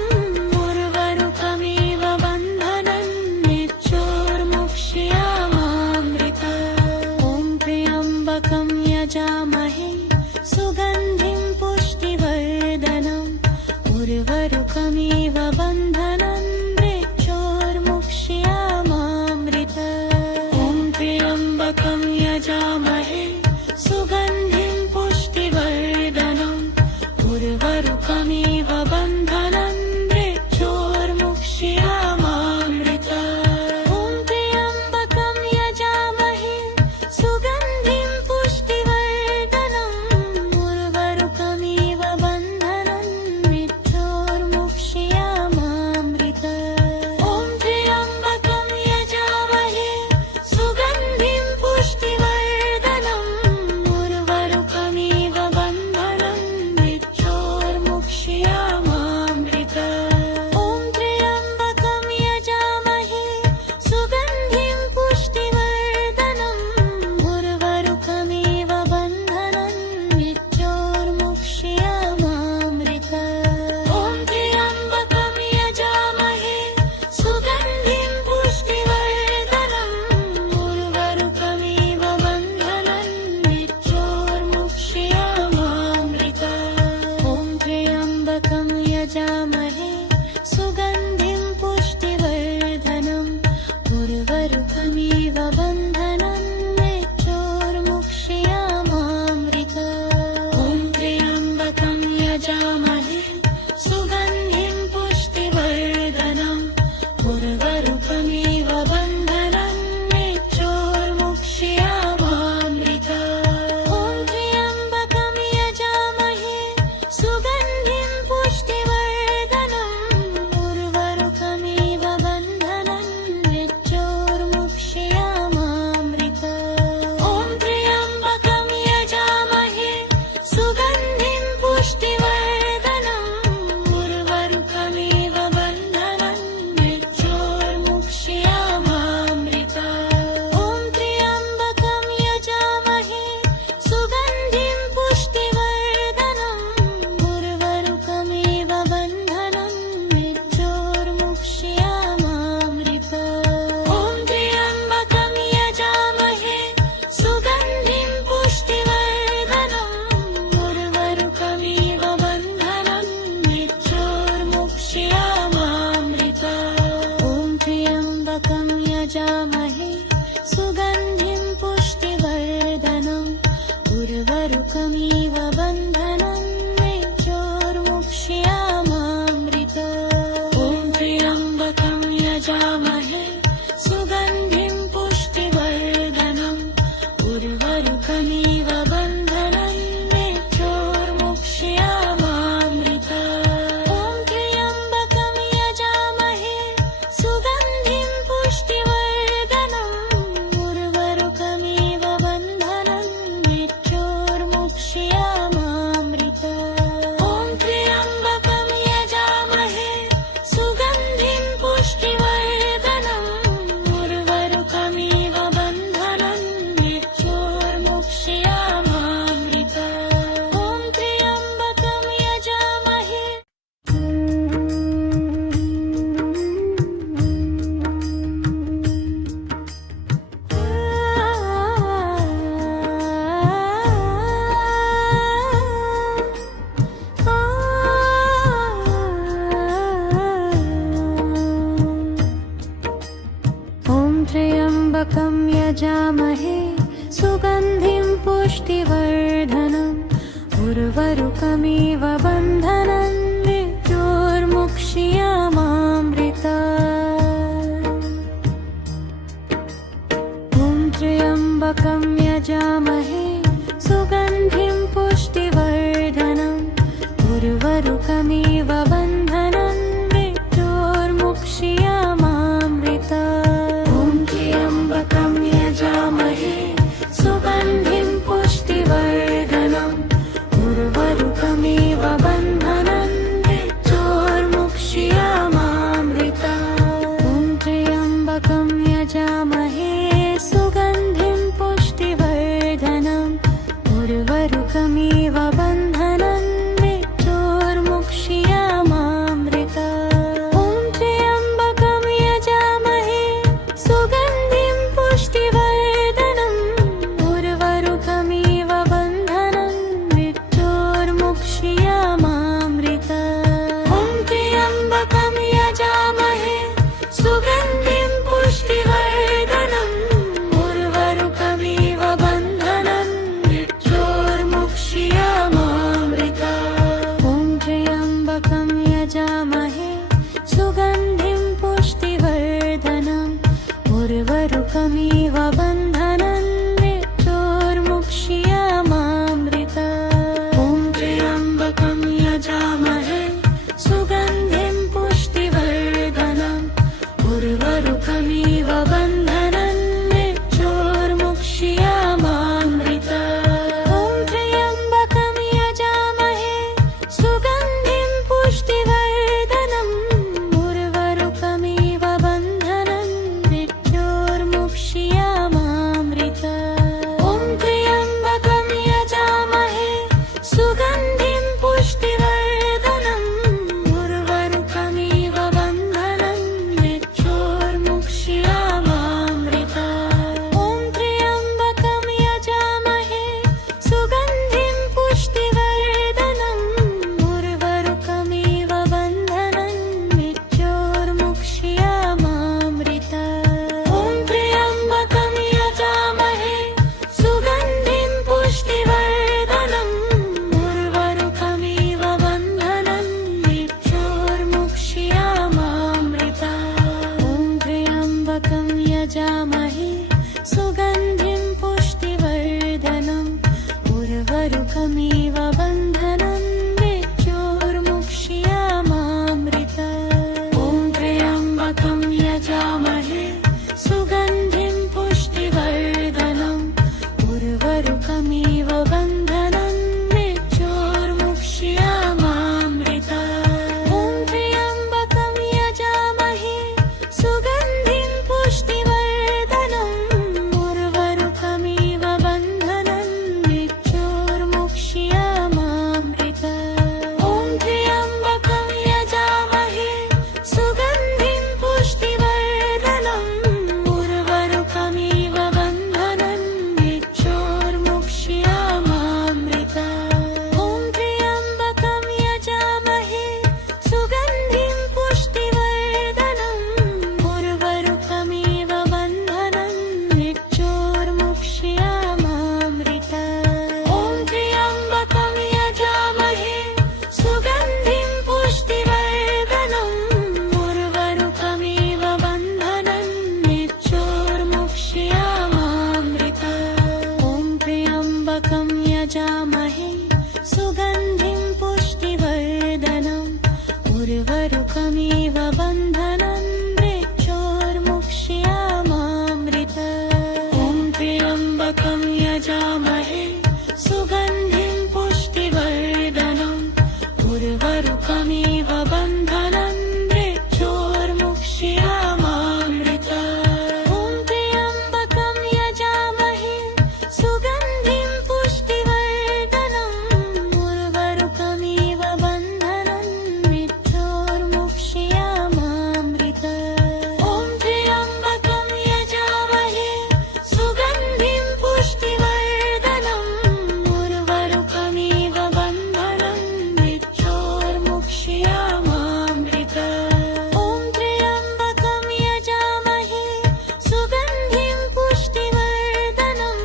उर्वारुकमिव बन्धनान् मृत्योर्मुक्ष्यमामृतात्। ॐ त्र्यम्बकं यजामहे सुगन्धिं पुष्टिवर्धनम् उर्वारुकमिव बन्धनान् मृत्योर्मुक्ष्यमामृतात्। ॐ त्र्यम्बकं यजामहे सुगन्धिं पुष्टिवर्धनम् उर्वारुकमिव बन्धनान् मृत्योर्मुक्ष्यमामृतात्। ॐ त्र्यम्बकं यजामहे सुगन्धिं पुष्टिवर्धनम् उर्वारुकमिव बन्धनान् मृत्योर्मुक्ष्यमामृतात्। ॐ त्र्यम्बकं यजामहे सुगन्धिं पुष्टिवर्धनम् उर्वारुकमिव बन्धनान् मृत्योर्मुक्ष्यमामृतात्। ॐ त्र्यम्बकं यजामहे सुगन्धिं पुष्टिवर्धनम् उर्वारुकमिव बन्धनान् मृत्योर्मुक्ष्यमामृतात्। ॐ त्र्यम्बकं यजामहे सुगन्धिं पुष्टिवर्धनम् उर्वारुकमिव बन्धनान् मृत्योर्मुक्ष्यमामृतात्। ॐ त्र्यम्बकं यजामहे सुगन्धिं पुष्टिवर्धनम् उर्वारुकमिव बन्धनान् मृत्योर्मुक्ष्यमामृतात्। ॐ त्र्यम्बकं यजामहे सुगन्धिं पुष्टिवर्धनम् उर्वारुकमिव बन्धनान् मृत्योर्मुक्ष्यमामृतात्। ॐ त्र्यम्बकं यजामहे सुगन्धिं पुष्टिवर्धनम् त्र्यम्बकं यजामहे सुगन्धिं पुष्टिवर्धनम् उर्वारुकमिव बन्धनान् मृत्योर्मुक्ष्यमामृतात्। ॐ त्र्यम्बकं यजामहे सुगन्धिं पुष्टिवर्धनम् उर्वारुकमिव बन्धनान् मृत्योर्मुक्ष्यमामृतात्। ॐ त्र्यम्बकं यजामहे सुगन्धिं पुष्टिवर्धनम् उर्वारुकमिव बन्धनान् मृत्योर्मुक्ष्यमामृतात्। ॐ त्र्यम्बकं यजामहे सुगन्धिं पुष्टिवर्धनम् उर्वारुकमिव बन्धनान् मृत्योर्मुक्ष्यमामृतात्। ॐ त्र्यम्बकं यजामहे सुगन्धिं पुष्टिवर्धनम् उर्वारुकमिव बन्धनान् मृत्योर्मुक्ष्यमामृतात्। ॐ त्र्यम्बकं यजामहे सुगन्धिं पुष्टिवर्धनम् उर्वारुकमिव बन्धनान् मृत्योर्मुक्ष्यमामृतात्। ॐ त्र्यम्बकं यजामहे सुगन्धिं पुष्टिवर्धनम् उर्वारुकमिव बन्धनान् मृत्योर्मुक्ष्यमामृतात्। ॐ त्र्यम्बकं यजामहे सुगन्धिं पुष्टिवर्धनम् उर्वारुकमिव बन्धनान् मृत्योर्मुक्ष्यमामृतात्। ॐ त्र्यम्बकं यजामहे सुगन्धिं पुष्टिवर्धनम् उर्वारुकमिव बन्धनान् मृत्योर्मुक्ष्यमामृतात्। ॐ त्र्यम्बकं यजामहे सुगन्धिं पुष्टिवर्धनम् उर्वारुकमिव बन्धनान् मृत्योर्मुक्ष्यमामृतात्। ॐ त्र्यम्बकं यजामहे सुगन्धिं पुष्टिवर्धनम् उर्वारुकमिव बन्धनान् मृत्योर्मुक्ष्यमामृतात्। ॐ त्र्यम्बकं यजामहे सुगन्धिं पुष्टिवर्धनम् उर्वारुकमिव बन्धनान् मृत्योर्मुक्ष्यमामृतात्। ॐ त्र्यम्बकं यजामहे सुगन्धिं पुष्टिवर्धनम् उर्वारुकमिव बन्धनान् मृत्योर्मुक्ष्यमामृतात्। ॐ त्र्यम्बकं यजामहे सुगन्धिं पुष्टिवर्धनम् उर्वारुकमिव बन्धनान् मृत्योर्मुक्ष्यमामृतात्। ॐ त्र्यम्बकं यजामहे सुगन्धिं पुष्टिवर्धनम् उर्वारुकमिव बन्धनान् मृत्योर्मुक्ष्यमामृतात्। ॐ त्र्यम्बकं यजामहे सुगन्धिं पुष्टिवर्धनम् उर्वारुकमिव बन्धनान् मृत्योर्मुक्ष्यमामृतात्। ॐ त्र्यम्बकं यजामहे सुगन्धिं पुष्टिवर्धनम्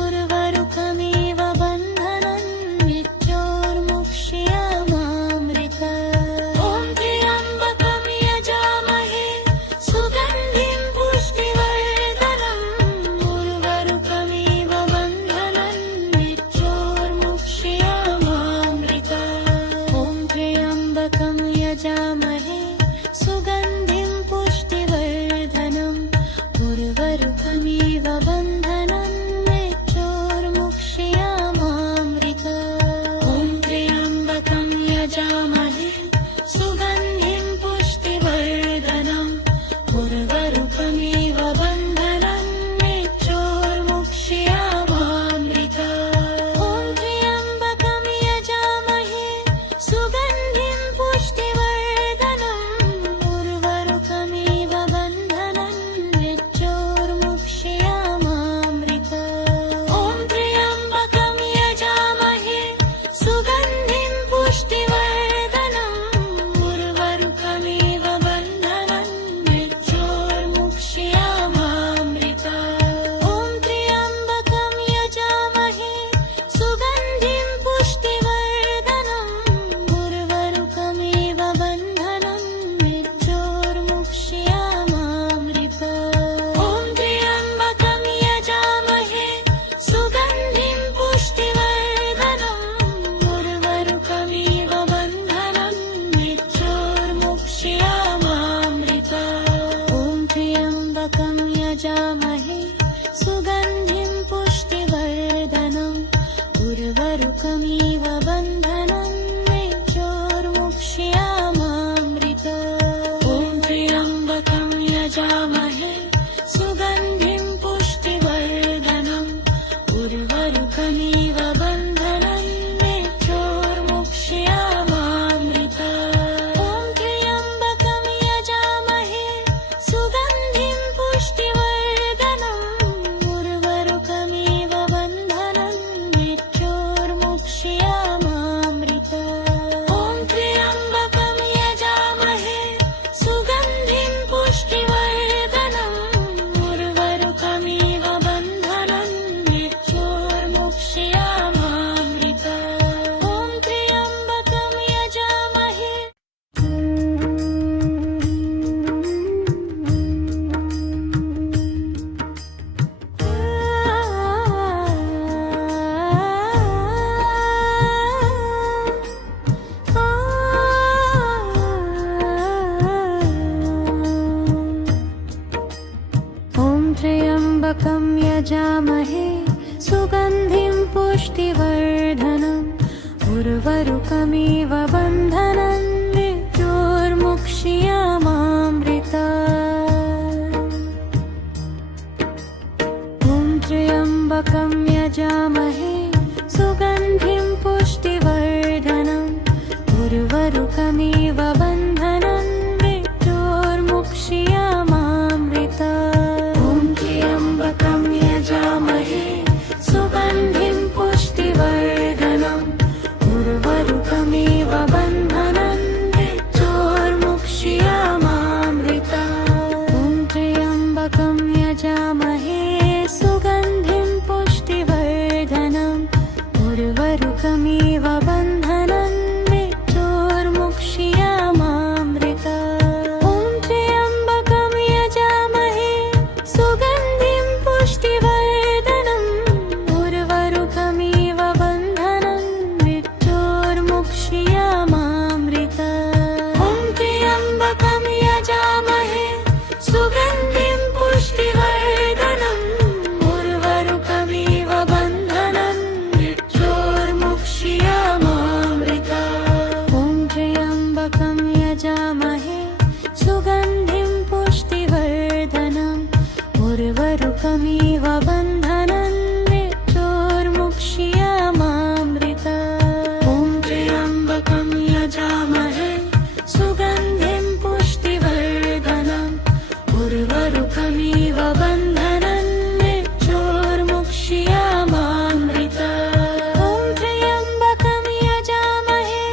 उर्वारुकमिव बन्धनान् मृत्योर्मुक्ष्यमामृतात्। ॐ त्र्यम्बकं यजामहे सुगन्धिं पुष्टिवर्धनम् उर्वारुकमिव बन्धनान् मृत्योर्मुक्ष्यमामृतात्। ॐ त्र्यम्बकं यजामहे सुगन्धिं पुष्टिवर्धनम् उर्वारुकमिव बन्धनान् मृत्योर्मुक्ष्यमामृतात्। ॐ त्र्यम्बकं यजामहे सुगन्धिं पुष्टिवर्धनम् उर्वारुकमिव बन्धनान् मृत्योर्मुक्ष्यमामृतात्। ॐ त्र्यम्बकं यजामहे सुगन्धिं पुष्टिवर्धनम् त्र्यम्बकं यजामहे सुगन्धिं पुष्टिवर्धनम् उर्वरुकमिव बन्धनं मृत्योर्मुक्ष्यमामृतात्। ॐ त्र्यम्बकं यजामहे सुगन्धिं पुष्टिवर्धनम् उर्वरुकमिव बन्धनं मृत्योर्मुक्ष्यमामृतात्। ॐ त्र्यम्बकं यजामहे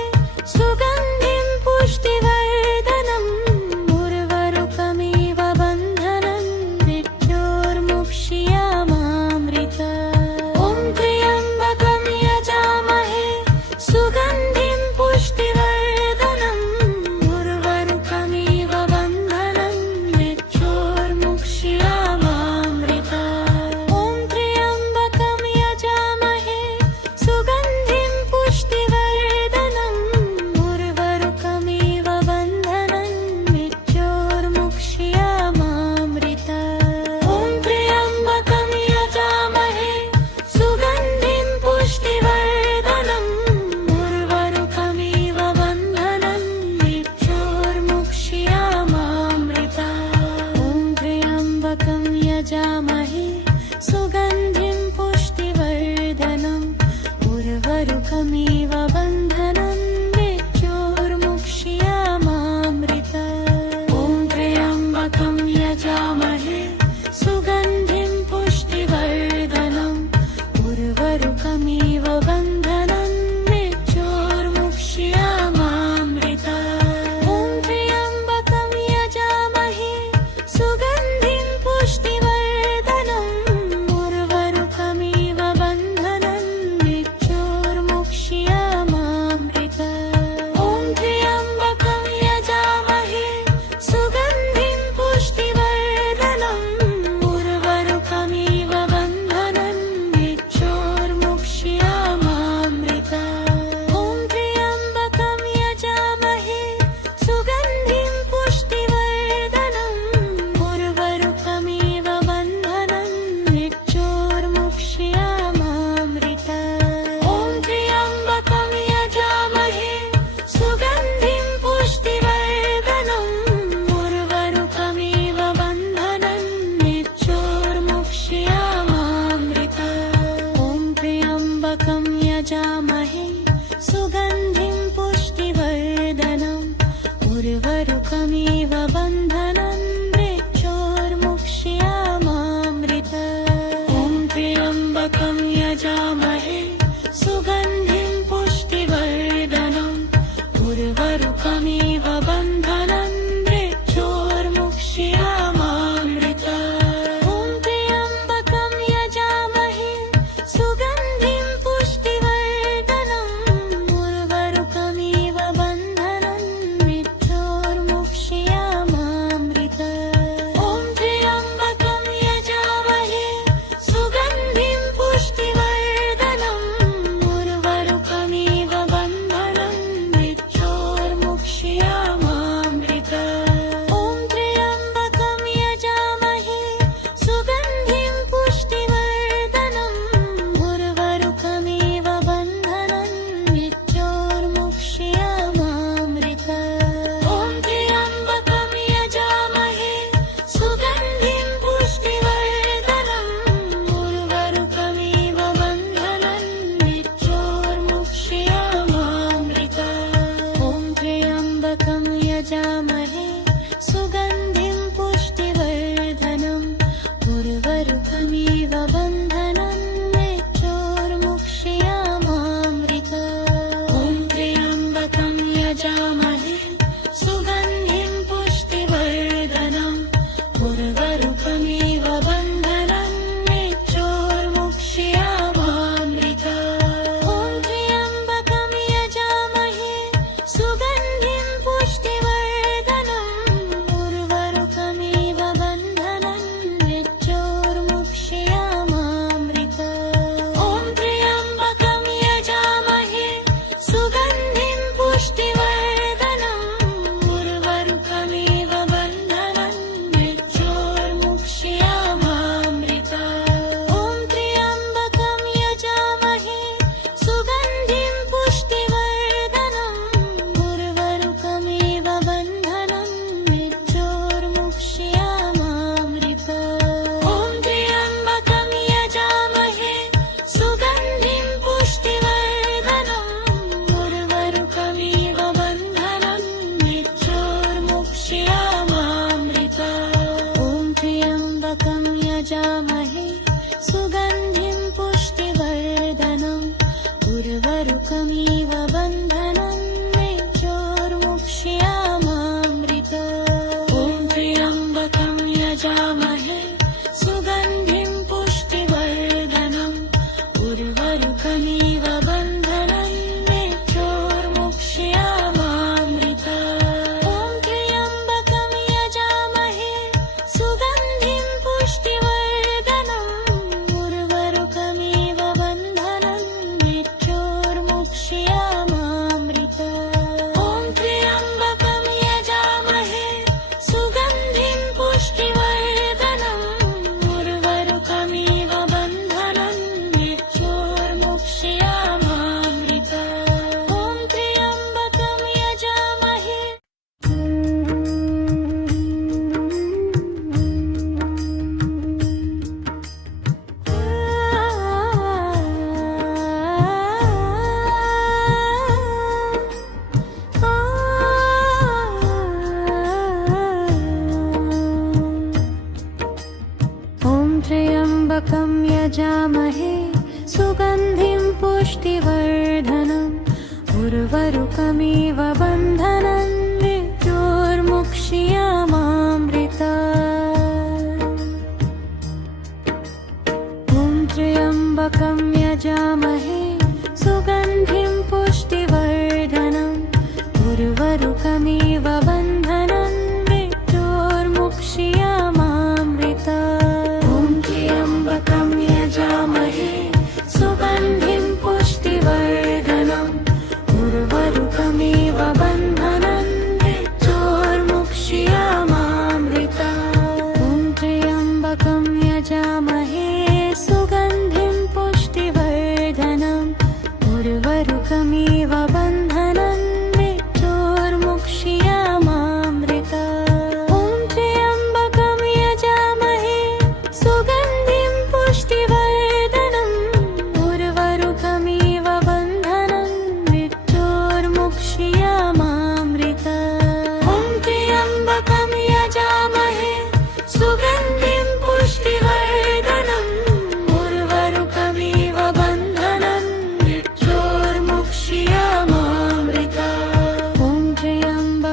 सुगन्धिं पुष्टिवर्धनम् उर्वरुकमिव बन्धनं मृत्योर्मुक्ष्यमामृतात्। ॐ त्र्यम्बकं यजामहे सुगन्धिं पुष्टिवर्धनम् उर्वरुकमिव बन्धनं मृत्योर्मुक्ष्यमामृतात्। ॐ त्र्यम्बकं यजामहे सुगन्धिं पुष्टिवर्धनम् उर्वरुकमिव बन्धनं मृत्योर्मुक्ष्यमामृतात्। ॐ त्र्यम्बकं यजामहे सुगन्धिं पुष्टिवर्धनम् उर्वरुकमिव बन्धनं मृत्योर्मुक्ष्यमामृतात्। ॐ त्र्यम्बकं यजामहे सुगन्धिं पुष्टिवर्धनम् उर्वरुकमिव बन्धनं मृत्योर्मुक्ष्यमामृतात्। ॐ त्र्यम्बकं यजामहे सुगन्धिं पुष्टिवर्धनम् उर्वरुकमिव बन्धनं मृत्योर्मुक्ष्यमामृतात्। ॐ त्र्यम्बकं यजामहे सुगन्धिं पुष्टिवर्धनम् उर्वरुकमिव बन्धनं मृत्योर्मुक्ष्यमामृतात्। ॐ त्र्यम्बकं यजामहे सुगन्धिं पुष्टिवर्धनम् उर्वरुकमिव बन्धनं मृत्योर्मुक्ष्यमामृतात्। ॐ त्र्यम्बकं यजामहे सुगन्धिं पुष्टिवर्धनम् उर्वरुकमिव बन्धनं मृत्योर्मुक्ष्यमामृतात्। ॐ त्र्यम्बकं यजामहे सुगन्धिं पुष्टिवर्धनम् उर्वरुकमिव बन्धनं मृत्योर्मुक्ष्यमामृतात्। ॐ त्र्यम्बकं यजामहे सुगन्धिं पुष्टिवर्धनम् उर्वरुकमिव बन्धनं मृत्योर्मुक्ष्यमामृतात्। ॐ त्र्यम्बकं यजामहे सुगन्धिं पुष्टिवर्धनम् उर्वरुकमिव बन्धनं मृत्योर्मुक्ष्यमामृतात्। ॐ त्र्यम्बकं यजामहे सुगन्धिं पुष्टिवर्धनम् उर्वरुकमिव बन्धनं मृत्योर्मुक्ष्यमामृतात्। ॐ त्र्यम्बकं यजामहे सुगन्धिं पुष्टिवर्धनम् उर्वरुकमिव बन्धनं मृत्योर्मुक्ष्यमामृतात्। ॐ त्र्यम्बकं यजामहे सुगन्धिं पुष्टिवर्धनम् उर्वरुकमिव बन्धनं मृत्योर्मुक्ष्यमामृतात्। ॐ त्र्यम्बकं यजामहे सुगन्धिं पुष्टिवर्धनम् उर्वरुकमिव बन्धनं मृत्योर्मुक्ष्यमामृतात्। ॐ त्र्यम्बकं यजामहे सुगन्धिं पुष्टिवर्धनम् उर्वरुकमिव बन्धनं मृत्योर्मुक्ष्यमामृतात्। ॐ त्र्यम्बकं यजामहे सुगन्धिं पुष्टिवर्धनम् उर्वरुकमिव बन्धनं मृत्योर्मुक्ष्यमामृतात्। ॐ त्र्यम्बकं यजामहे सुगन्धिं पुष्टिवर्धनम्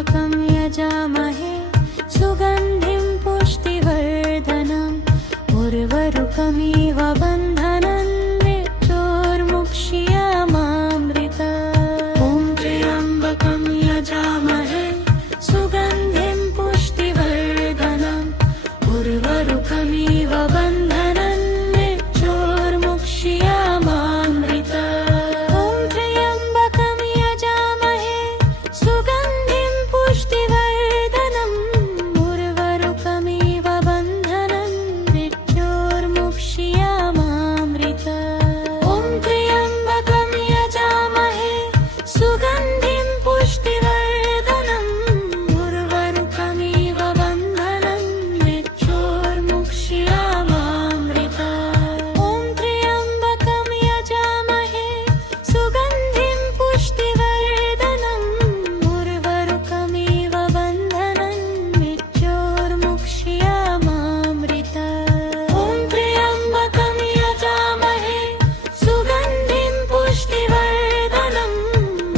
त्र्यम्बकं यजामहे सुगन्धिं पुष्टिवर्धनम् उर्वरुकमिव बन्धनं मृत्योर्मुक्ष्यमामृता ॐ त्र्यम्बकं यजामहे सुगन्धिं पुष्टिवर्धनम् उर्वरुकमिव बन्धनं मृत्योर्मुक्ष्यमामृता ॐ त्र्यम्बकं यजामहे सुगन्धिं पुष्टिवर्धनम् उर्वरुकमिव बन्धनं मृत्योर्मुक्ष्यमामृता ॐ त्र्यम्बकं यजामहे सुगन्धिं पुष्टिवर्धनम् उर्वरुकमिव बन्धनं मृत्योर्मुक्ष्यमामृता ॐ त्र्यम्बकं यजामहे सुगन्धिं पुष्टिवर्धनम् उर्वरुकमिव बन्धनं मृत्योर्मुक्ष्यमामृता ॐ त्र्यम्बकं यजामहे सुगन्धिं पुष्टिवर्धनम्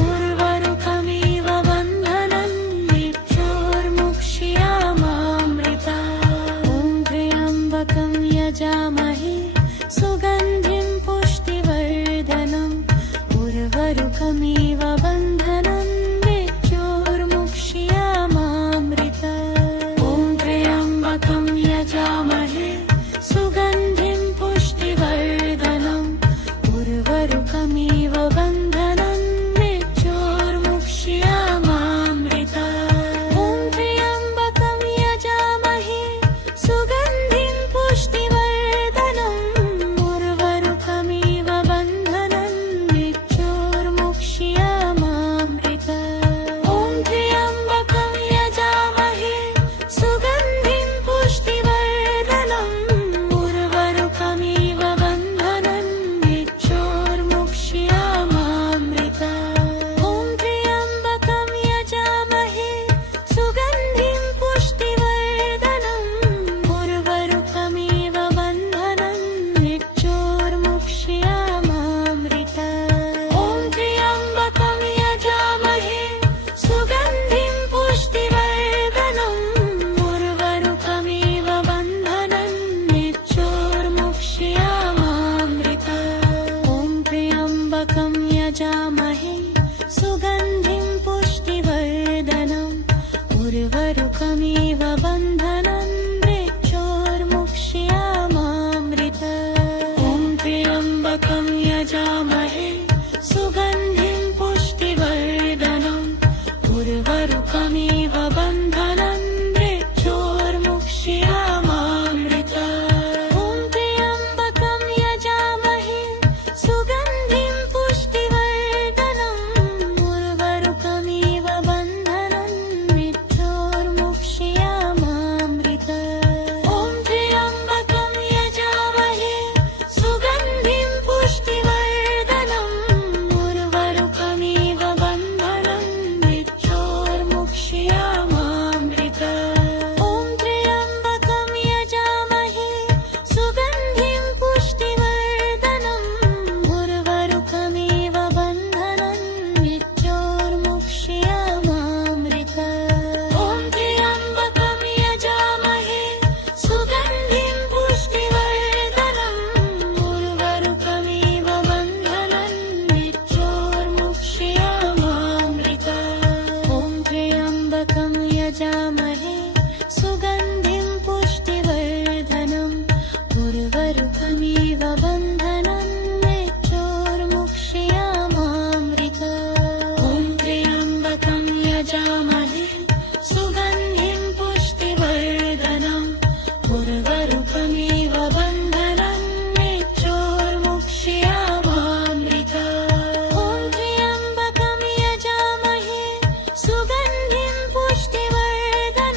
उर्वरुकमिव बन्धनं मृत्योर्मुक्ष्यमामृता ॐ त्र्यम्बकं यजामहे सुगन्धिं पुष्टिवर्धनम् उर्वरुकमिव बन्धनं मृत्योर्मुक्ष्यमामृता ॐ त्र्यम्बकं यजामहे सुगन्धिं पुष्टिवर्धनम् उर्वरुकमिव बन्धनं मृत्योर्मुक्ष्यमामृता ॐ त्र्यम्बकं यजामहे सुगन्धिं पुष्टिवर्धनम् उर्वरुकमिव बन्धनं मृत्योर्मुक्ष्यमामृता ॐ त्र्यम्बकं यजामहे सुगन्धिं पुष्टिवर्धनम् उर्वरुकमिव बन्धनं मृत्योर्मुक्ष्यमामृता ॐ त्र्यम्बकं यजामहे सुगन्धिं पुष्टिवर्धनम् उर्वरुकमिव बन्धनं मृत्योर्मुक्ष्यमामृता ॐ त्र्यम्बकं यजामहे सुगन्धिं पुष्टिवर्धनम् उर्वरुकमिव बन्धनं मृत्योर्मुक्ष्यमामृता ॐ त्र्यम्बकं यजामहे सुगन्धिं पुष्टिवर्धनम् उर्वरुकमिव बन्धनं मृत्योर्मुक्ष्यमामृता ॐ त्र्यम्बकं यजामहे सुगन्धिं पुष्टिवर्धनम् उर्वरुकमिव बन्धनं मृत्योर्मुक्ष्यमामृता ॐ त्र्यम्बकं यजामहे सुगन्धिं पुष्टिवर्धनम् उर्वरुकमिव बन्धनं मृत्योर्मुक्ष्यमामृता ॐ त्र्यम्बकं यजामहे सुगन्धिं पुष्टिवर्धनम् उर्वरुकमिव बन्धनं मृत्योर्मुक्ष्यमामृता ॐ त्र्यम्बकं यजामहे सुगन्धिं पुष्टिवर्धनम् उर्वरुकमिव बन्धनं मृत्योर्मुक्ष्यमामृता ॐ त्र्यम्बकं यजामहे सुगन्धिं पुष्टिवर्धनम् उर्वरुकमिव बन्धनं मृत्योर्मुक्ष्यमामृता ॐ त्र्यम्बकं यजामहे सुगन्धिं पुष्टिवर्धनम् उर्वरुकमिव बन्धनं मृत्योर्मुक्ष्यमामृता ॐ त्र्यम्बकं यजामहे सुगन्धिं पुष्टिवर्धनम् उर्वरुकमिव बन्धनं मृत्योर्मुक्ष्यमामृता ॐ त्र्यम्बकं यजामहे सुगन्धिं पुष्टिवर्धनम्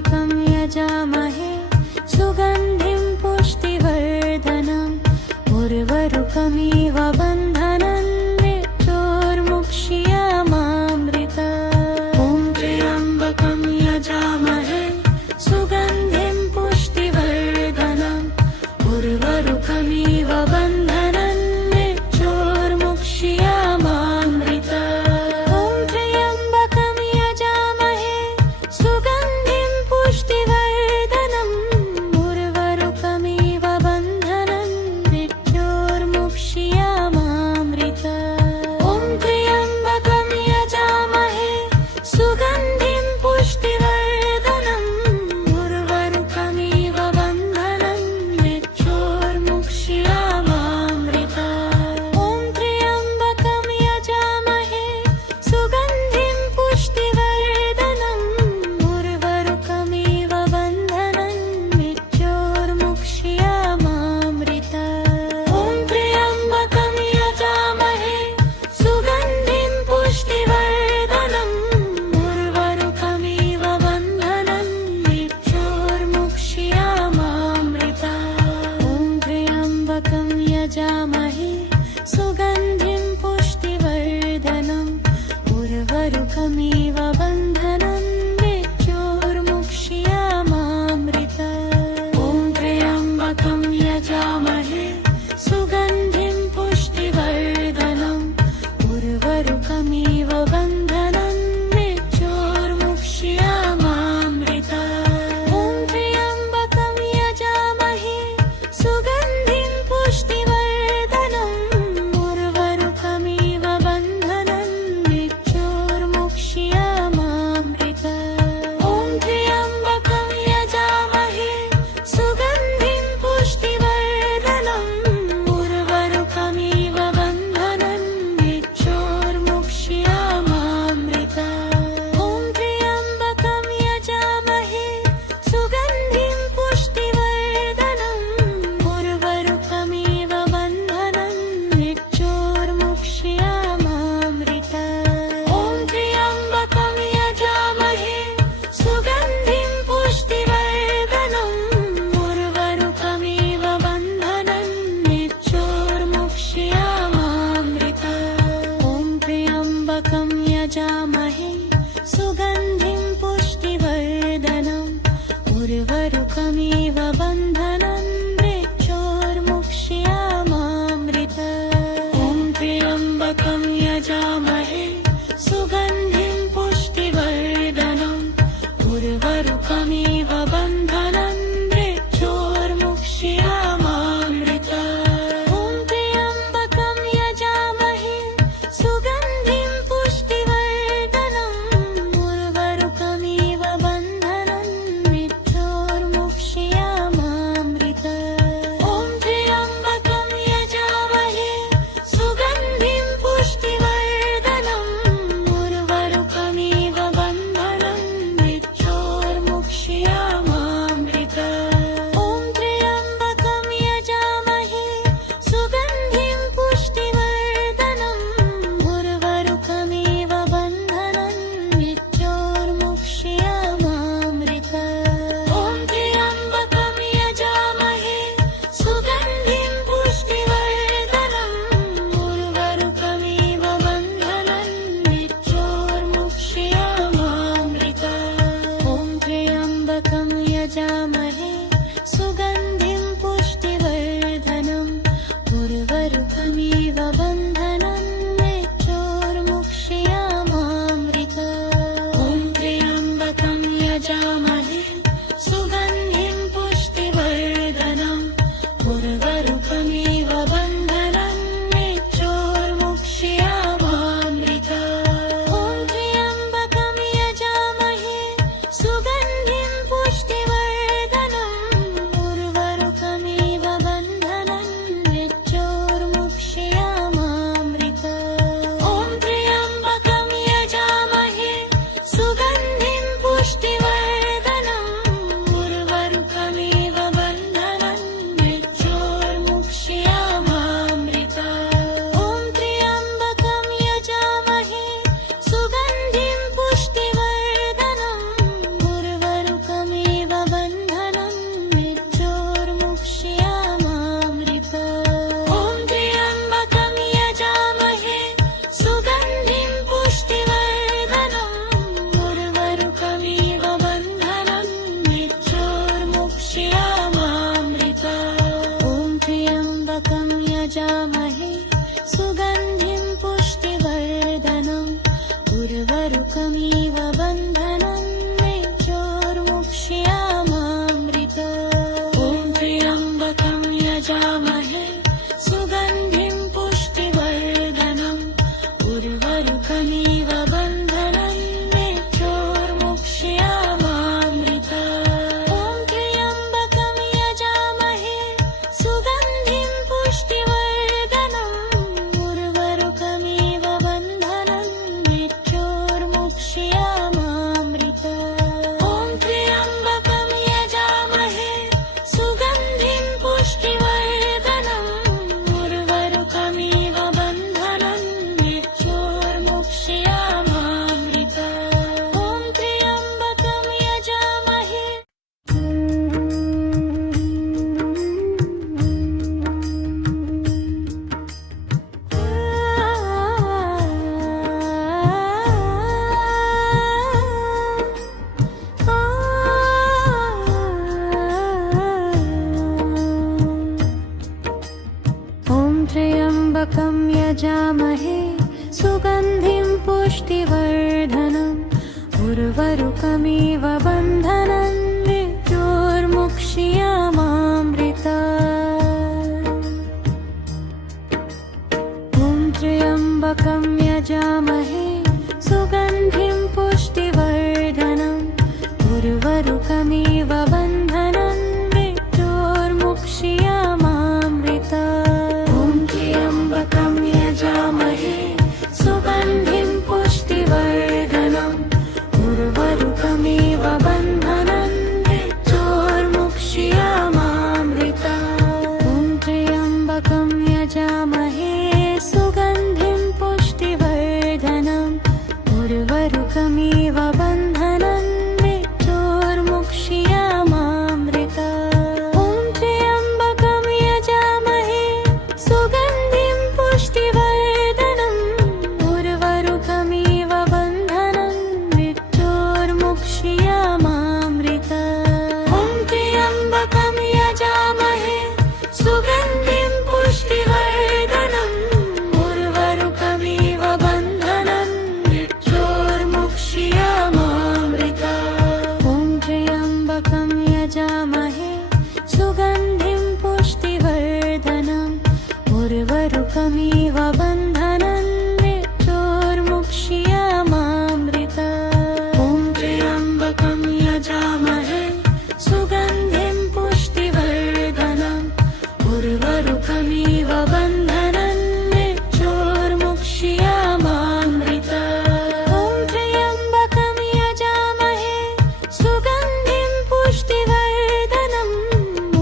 त्र्यम्बकं यजामहे सुगन्धिं पुष्टिवर्धनम् उर्वरुकमिव बन्धनं मृत्योर्मुक्ष्यमामृता ॐ त्र्यम्बकं यजामहे सुगन्धिं पुष्टिवर्धनम् उर्वरुकमिव बन्धनं मृत्योर्मुक्ष्यमामृता ॐ त्र्यम्बकं यजामहे सुगन्धिं पुष्टिवर्धनम् उर्वरुकमिव बन्धनं मृत्योर्मुक्ष्यमामृता ॐ त्र्यम्बकं यजामहे सुगन्धिं पुष्टिवर्धनम् उर्वरुकमिव बन्धनं मृत्योर्मुक्ष्यमामृता ॐ त्र्यम्बकं यजामहे सुगन्धिं पुष्टिवर्धनम् उर्वरुकमिव बन्धनं मृत्योर्मुक्ष्यमामृता ॐ त्र्यम्बकं यजामहे सुगन्धिं पुष्टिवर्धनम् उर्वरुकमिव बन्धनं मृत्योर्मुक्ष्यमामृता ॐ त्र्यम्बकं यजामहे सुगन्धिं पुष्टिवर्धनम् उर्वरुकमिव बन्धनं मृत्योर्मुक्ष्यमामृता ॐ त्र्यम्बकं यजामहे सुगन्धिं पुष्टिवर्धनम् उर्वरुकमिव बन्धनं मृत्योर्मुक्ष्यमामृता ॐ त्र्यम्बकं यजामहे सुगन्धिं पुष्टिवर्धनम् उर्वरुकमिव बन्धनं मृत्योर्मुक्ष्यमामृता ॐ त्र्यम्बकं यजामहे सुगन्धिं पुष्टिवर्धनम् उर्वरुकमिव बन्धनं मृत्योर्मुक्ष्यमामृता ॐ त्र्यम्बकं यजामहे सुगन्धिं पुष्टिवर्धनम् उर्वरुकमिव बन्धनं मृत्योर्मुक्ष्यमामृता ॐ त्र्यम्बकं यजामहे सुगन्धिं पुष्टिवर्धनम् उर्वरुकमिव बन्धनं मृत्योर्मुक्ष्यमामृता ॐ त्र्यम्बकं यजामहे सुगन्धिं पुष्टिवर्धनम् उर्वरुकमिव बन्धनं मृत्योर्मुक्ष्यमामृता ॐ त्र्यम्बकं यजामहे सुगन्धिं पुष्टिवर्धनम् उर्वरुकमिव बन्धनं मृत्योर्मुक्ष्यमामृता ॐ त्र्यम्बकं यजामहे सुगन्धिं पुष्टिवर्धनम् उर्वरुकमिव बन्धनं मृत्योर्मुक्ष्यमामृता ॐ त्र्यम्बकं यजामहे सुगन्धिं पुष्टिवर्धनम् उर्वरुकमिव बन्धनं मृत्योर्मुक्ष्यमामृता ॐ त्र्यम्बकं यजामहे सुगन्धिं पुष्टिवर्धनम् उर्वरुकमिव बन्धनं मृत्योर्मुक्ष्यमामृता ॐ त्र्यम्बकं यजामहे सुगन्धिं पुष्टिवर्धनम् उर्वरुकमिव बन्धनं मृत्योर्मुक्ष्यमामृता ॐ त्र्यम्बकं यजामहे सुगन्धिं पुष्टिवर्धनम् उर्वरुकमिव बन्धनं मृत्योर्मुक्ष्यमामृता ॐ त्र्यम्बकं यजामहे सुगन्धिं पुष्टिवर्धनम् उर्वरुकमिव बन्धनं मृत्योर्मुक्ष्यमामृता ॐ त्र्यम्बकं यजामहे सुगन्धिं पुष्टिवर्धनम् त्र्यम्बकं यजामहे सुगन्धिं पुष्टिवर्धनम् उर्वरुकमिव बन्धनं मृत्योर्मुक्ष्यमामृतात्। ॐ त्र्यम्बकं यजामहे सुगन्धिं पुष्टिवर्धनम् उर्वरुकमिव बन्धनं मृत्योर्मुक्ष्यमामृतात्। ॐ त्र्यम्बकं यजामहे सुगन्धिं पुष्टिवर्धनम्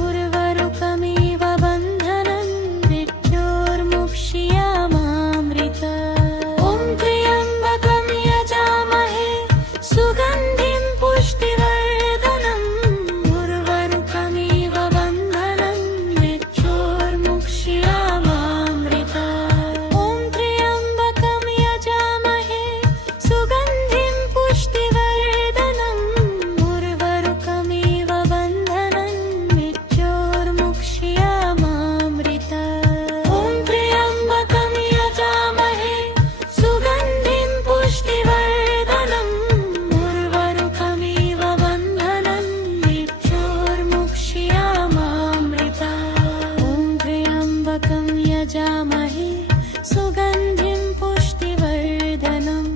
उर्वरुकमिव बन्धनं मृत्योर्मुक्ष्यमामृतात्। ॐ त्र्यम्बकं यजामहे सुगन्धिं पुष्टिवर्धनम् उर्वरुकमिव बन्धनं मृत्योर्मुक्ष्यमामृतात्। ॐ त्र्यम्बकं यजामहे सुगन्धिं पुष्टिवर्धनम् उर्वरुकमिव बन्धनं मृत्योर्मुक्ष्यमामृतात्। ॐ त्र्यम्बकं यजामहे सुगन्धिं पुष्टिवर्धनम् उर्वरुकमिव बन्धनं मृत्योर्मुक्ष्यमामृतात्। ॐ त्र्यम्बकं यजामहे सुगन्धिं पुष्टिवर्धनम्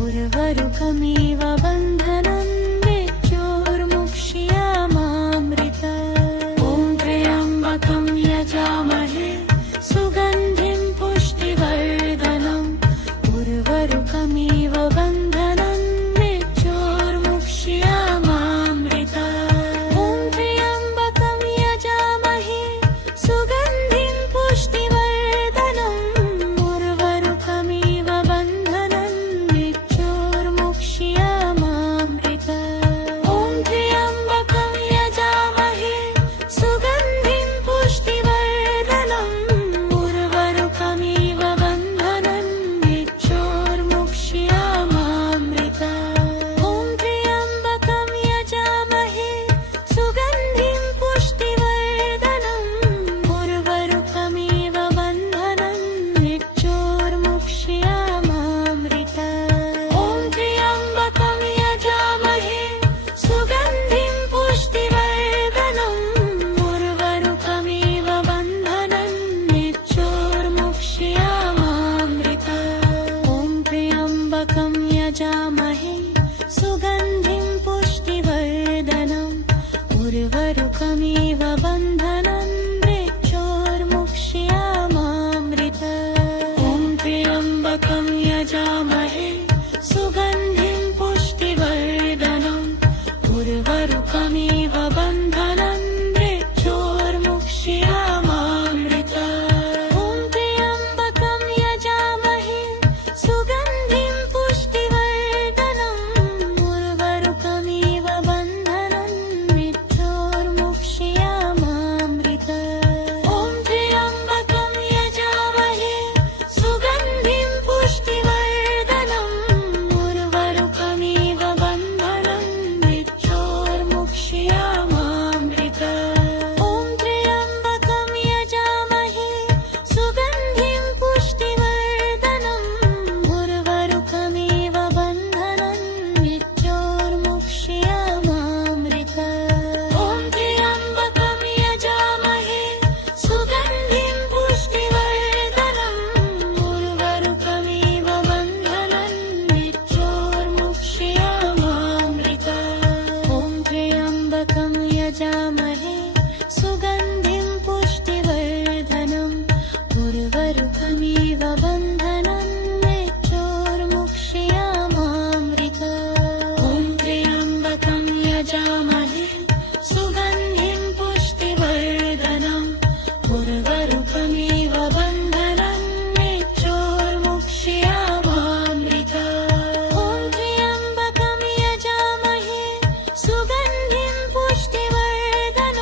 उर्वरुकमिव बन्धनं मृत्योर्मुक्ष्यमामृतात्। ॐ त्र्यम्बकं यजामहे सुगन्धिं पुष्टिवर्धनम् उर्वरुकमिव बन्धनं मृत्योर्मुक्ष्यमामृतात्। ॐ त्र्यम्बकं यजामहे सुगन्धिं पुष्टिवर्धनम् उर्वरुकमिव बन्धनं मृत्योर्मुक्ष्यमामृतात्। ॐ त्र्यम्बकं यजामहे सुगन्धिं पुष्टिवर्धनम् उर्वरुकमिव बन्धनं मृत्योर्मुक्ष्यमामृतात्। ॐ त्र्यम्बकं यजामहे सुगन्धिं पुष्टिवर्धनम् उर्वरुकमिव बन्धनं मृत्योर्मुक्ष्यमामृतात्। ॐ त्र्यम्बकं यजामहे सुगन्धिं पुष्टिवर्धनम् उर्वरुकमिव बन्धनं मृत्योर्मुक्ष्यमामृतात्। ॐ त्र्यम्बकं यजामहे सुगन्धिं पुष्टिवर्धनम् उर्वरुकमिव बन्धनं मृत्योर्मुक्ष्यमामृतात्। ॐ त्र्यम्बकं यजामहे सुगन्धिं पुष्टिवर्धनम् उर्वरुकमिव बन्धनं मृत्योर्मुक्ष्यमामृतात्। ॐ त्र्यम्बकं यजामहे सुगन्धिं पुष्टिवर्धनम् उर्वरुकमिव बन्धनं मृत्योर्मुक्ष्यमामृतात्। ॐ त्र्यम्बकं यजामहे सुगन्धिं पुष्टिवर्धनम् उर्वरुकमिव बन्धनं मृत्योर्मुक्ष्यमामृतात्। ॐ त्र्यम्बकं यजामहे सुगन्धिं पुष्टिवर्धनम् उर्वरुकमिव बन्धनं मृत्योर्मुक्ष्यमामृतात्। ॐ त्र्यम्बकं यजामहे सुगन्धिं पुष्टिवर्धनम् उर्वरुकमिव बन्धनं मृत्योर्मुक्ष्यमामृतात्। ॐ त्र्यम्बकं यजामहे सुगन्धिं पुष्टिवर्धनम् उर्वरुकमिव बन्धनं मृत्योर्मुक्ष्यमामृतात्। ॐ त्र्यम्बकं यजामहे सुगन्धिं पुष्टिवर्धनम् उर्वरुकमिव बन्धनं मृत्योर्मुक्ष्यमामृतात्। ॐ त्र्यम्बकं यजामहे सुगन्धिं पुष्टिवर्धनम्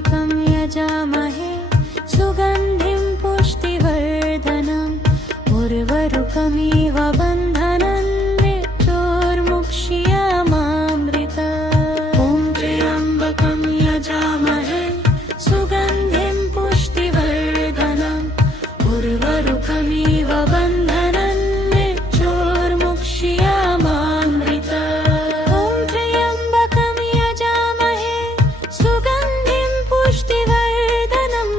त्र्यम्बकं यजामहे सुगन्धिं पुष्टिवर्धनम् उर्वरुकमिव बन्धनं मृत्योर्मुक्ष्यमामृतात्। ॐ त्र्यम्बकं यजामहे सुगन्धिं पुष्टिवर्धनम् उर्वरुकमिव बन्धनं मृत्योर्मुक्ष्यमामृतात्। ॐ त्र्यम्बकं यजामहे सुगन्धिं पुष्टिवर्धनम्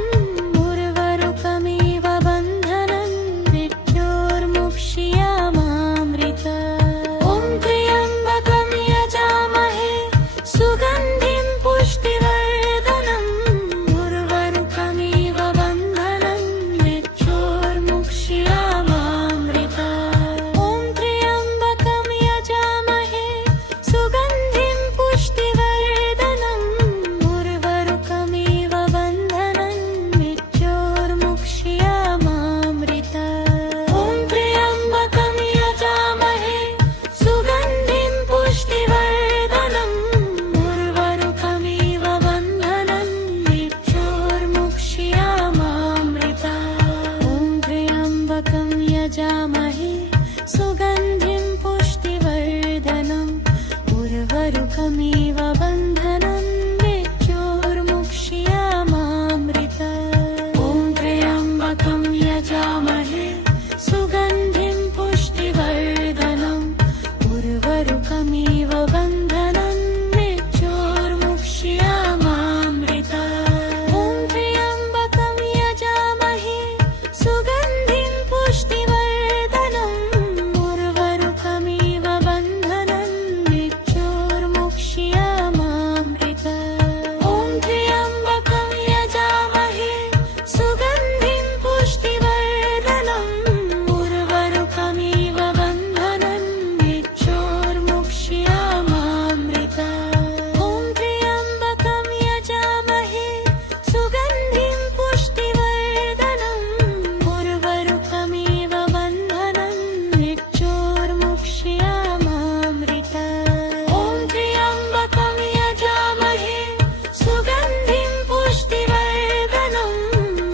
उर्वरुकमिव बन्धनं मृत्योर्मुक्ष्यमामृतात्। ॐ त्र्यम्बकं यजामहे सुगन्धिं पुष्टिवर्धनम् उर्वरुकमिव बन्धनं मृत्योर्मुक्ष्यमामृतात्। ॐ त्र्यम्बकं यजामहे सुगन्धिं पुष्टिवर्धनम् उर्वरुकमिव बन्धनं मृत्योर्मुक्ष्यमामृतात्। ॐ त्र्यम्बकं यजामहे सुगन्धिं पुष्टिवर्धनम् उर्वरुकमिव बन्धनं मृत्योर्मुक्ष्यमामृतात्। ॐ त्र्यम्बकं यजामहे सुगन्धिं पुष्टिवर्धनम् उर्वरुकमिव बन्धनं मृत्योर्मुक्ष्यमामृतात्। ॐ त्र्यम्बकं यजामहे सुगन्धिं पुष्टिवर्धनम् उर्वरुकमिव बन्धनं मृत्योर्मुक्ष्यमामृतात्। ॐ त्र्यम्बकं यजामहे सुगन्धिं पुष्टिवर्धनम् उर्वरुकमिव बन्धनं मृत्योर्मुक्ष्यमामृतात्। ॐ त्र्यम्बकं यजामहे सुगन्धिं पुष्टिवर्धनम् उर्वरुकमिव बन्धनं मृत्योर्मुक्ष्यमामृतात्। ॐ त्र्यम्बकं यजामहे सुगन्धिं पुष्टिवर्धनम् उर्वरुकमिव बन्धनं मृत्योर्मुक्ष्यमामृतात्। ॐ त्र्यम्बकं यजामहे सुगन्धिं पुष्टिवर्धनम्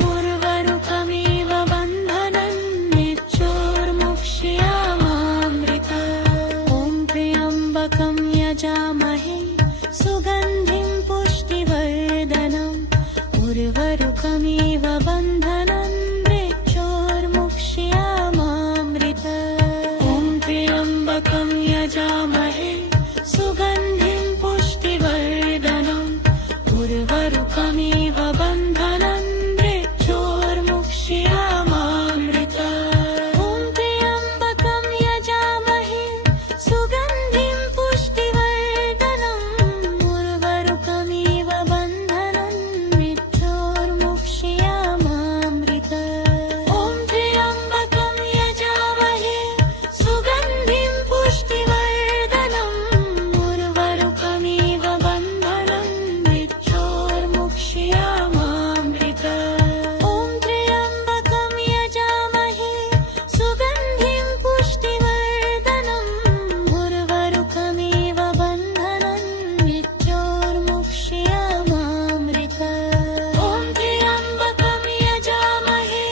उर्वरुकमिव बन्धनं मृत्योर्मुक्ष्यमामृतात्। ॐ त्र्यम्बकं यजामहे सुगन्धिं पुष्टिवर्धनम् उर्वरुकमिव बन्धनं मृत्योर्मुक्ष्यमामृतात्। ॐ त्र्यम्बकं यजामहे सुगन्धिं पुष्टिवर्धनम् उर्वरुकमिव बन्धनं मृत्योर्मुक्ष्यमामृतात्। ॐ त्र्यम्बकं यजामहे सुगन्धिं पुष्टिवर्धनम् उर्वरुकमिव बन्धनं मृत्योर्मुक्ष्यमामृतात्। ॐ त्र्यम्बकं यजामहे सुगन्धिं पुष्टिवर्धनम् उर्वरुकमिव बन्धनं मृत्योर्मुक्ष्यमामृतात्। ॐ त्र्यम्बकं यजामहे सुगन्धिं पुष्टिवर्धनम् उर्वरुकमिव बन्धनं मृत्योर्मुक्ष्यमामृतात्। ॐ त्र्यम्बकं यजामहे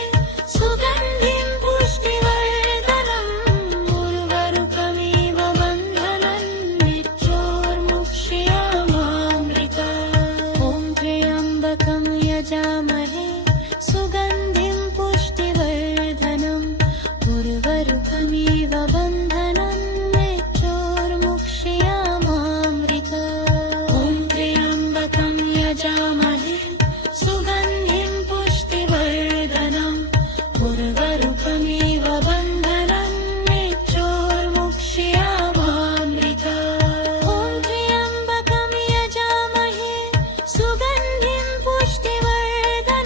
सुगन्धिं पुष्टिवर्धनम् उर्वरुकमिव बन्धनं मृत्योर्मुक्ष्यमामृतात्। ॐ त्र्यम्बकं यजामहे सुगन्धिं पुष्टिवर्धनम् उर्वरुकमिव बन्धनं मृत्योर्मुक्ष्यमामृतात्। ॐ त्र्यम्बकं यजामहे सुगन्धिं पुष्टिवर्धनम् उर्वरुकमिव बन्धनं मृत्योर्मुक्ष्यमामृतात्। ॐ त्र्यम्बकं यजामहे सुगन्धिं पुष्टिवर्धनम्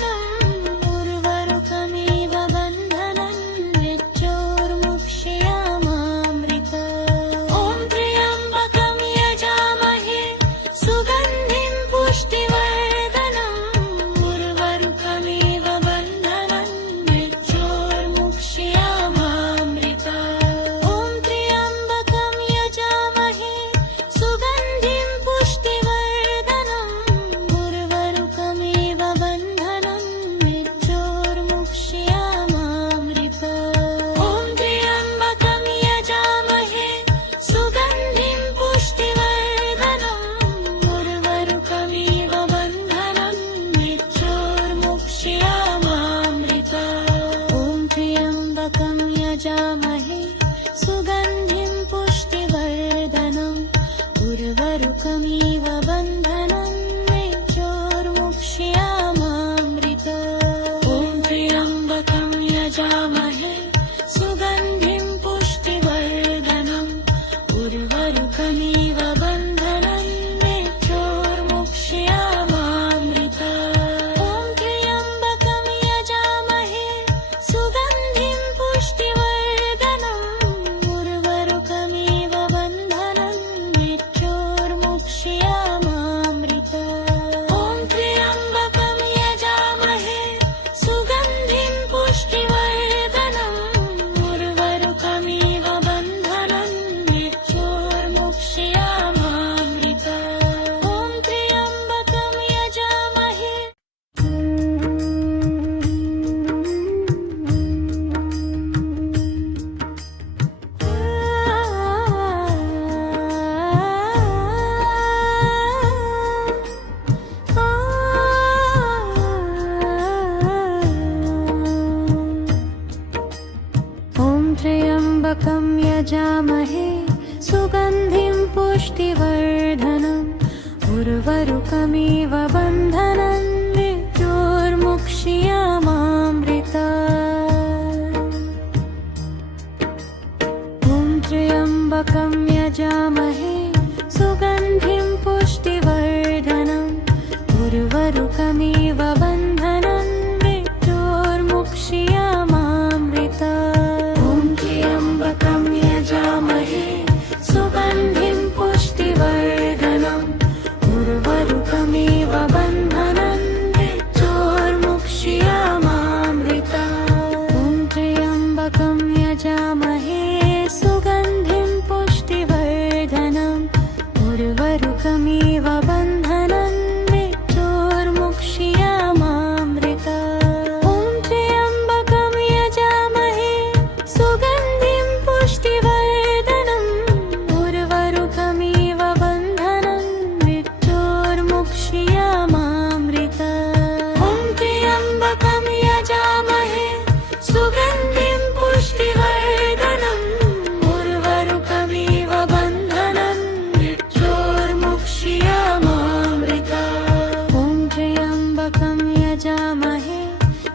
त्र्यम्बकं यजामहे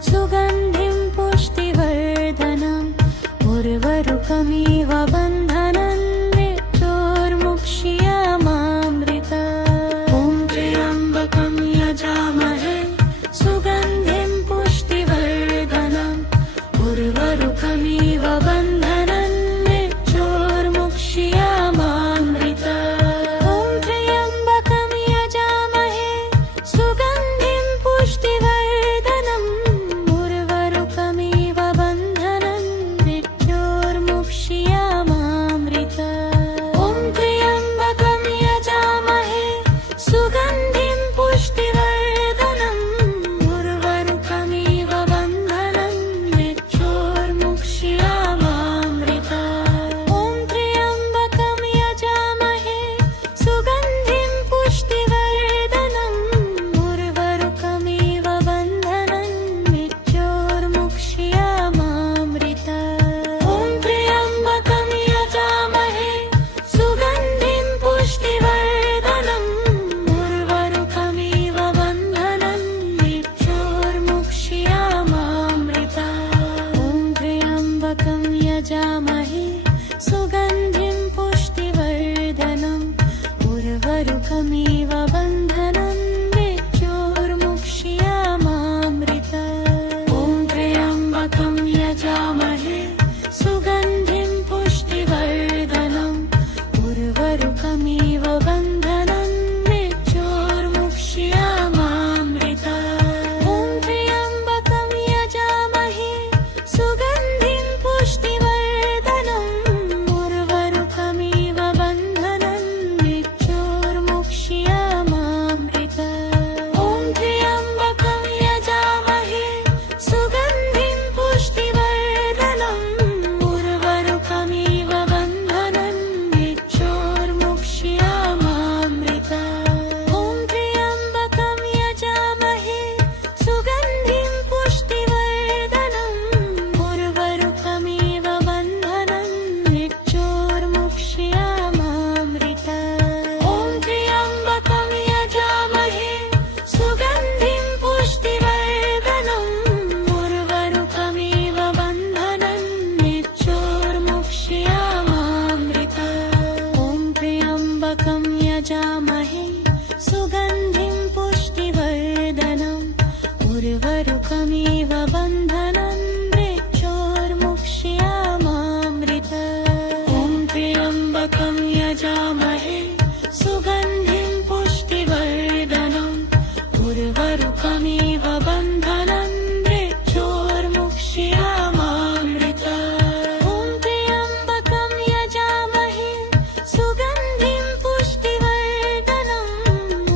सुगन्धिं पुष्टिवर्धनम् उर्वारुकमिव बन्धनान् मृत्योर्मुक्ष्यमामृतात्। ॐ त्र्यम्बकं यजामहे सुगन्धिं पुष्टिवर्धनम् उर्वारुकमिव बन्धनान् मृत्योर्मुक्ष्यमामृतात्। ॐ त्र्यम्बकं यजामहे सुगन्धिं पुष्टिवर्धनम् उर्वारुकमिव बन्धनान् मृत्योर्मुक्ष्यमामृतात्। ॐ त्र्यम्बकं यजामहे सुगन्धिं पुष्टिवर्धनम् उर्वारुकमिव बन्धनान् मृत्योर्मुक्ष्यमामृतात्। ॐ त्र्यम्बकं यजामहे सुगन्धिं पुष्टिवर्धनम् उर्वारुकमिव बन्धनान् मृत्योर्मुक्ष्यमामृतात्। ॐ त्र्यम्बकं यजामहे सुगन्धिं पुष्टिवर्धनम् उर्वारुकमिव बन्धनान् मृत्योर्मुक्ष्यमामृतात्। ॐ त्र्यम्बकं यजामहे सुगन्धिं पुष्टिवर्धनम् उर्वारुकमिव बन्धनान् मृत्योर्मुक्ष्यमामृतात्। ॐ त्र्यम्बकं यजामहे सुगन्धिं पुष्टिवर्धनम् उर्वारुकमिव बन्धनान् मृत्योर्मुक्ष्यमामृतात्। ॐ त्र्यम्बकं यजामहे सुगन्धिं पुष्टिवर्धनम् उर्वारुकमिव बन्धनान् मृत्योर्मुक्ष्यमामृतात्। ॐ त्र्यम्बकं यजामहे सुगन्धिं पुष्टिवर्धनम् उर्वारुकमिव बन्धनान् मृत्योर्मुक्ष्यमामृतात्। ॐ त्र्यम्बकं यजामहे सुगन्धिं पुष्टिवर्धनम् उर्वारुकमिव बन्धनान् मृत्योर्मुक्ष्यमामृतात्। ॐ त्र्यम्बकं यजामहे सुगन्धिं पुष्टिवर्धनम् उर्वारुकमिव बन्धनान् मृत्योर्मुक्ष्यमामृतात्। ॐ त्र्यम्बकं यजामहे सुगन्धिं पुष्टिवर्धनम् उर्वारुकमिव बन्धनान् मृत्योर्मुक्ष्यमामृतात्। ॐ त्र्यम्बकं यजामहे सुगन्धिं पुष्टिवर्धनम् उर्वारुकमिव बन्धनान् मृत्योर्मुक्ष्यमामृतात्। ॐ त्र्यम्बकं यजामहे सुगन्धिं पुष्टिवर्धनम्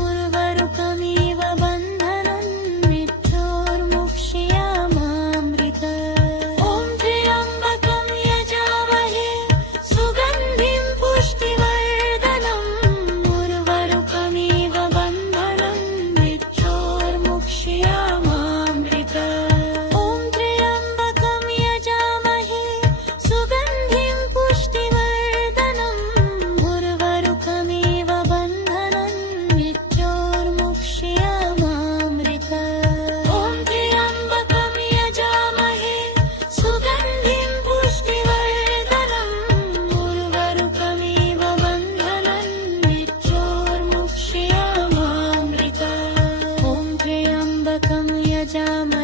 उर्वारुकमिव बन्धनान् मृत्योर्मुक्ष्यमामृतात्। ॐ त्र्यम्बकं यजामहे सुगन्धिं पुष्टिवर्धनम् उर्वारुकमिव बन्धनान् मृत्योर्मुक्ष्यमामृतात्। ॐ त्र्यम्बकं यजामहे सुगन्धिं पुष्टिवर्धनम् उर्वारुकमिव बन्धनान् मृत्योर्मुक्ष्यमामृतात्। ॐ त्र्यम्बकं यजामहे सुगन्धिं पुष्टिवर्धनम् उर्वारुकमिव बन्धनान् मृत्योर्मुक्ष्यमामृतात्। ॐ त्र्यम्बकं यजामहे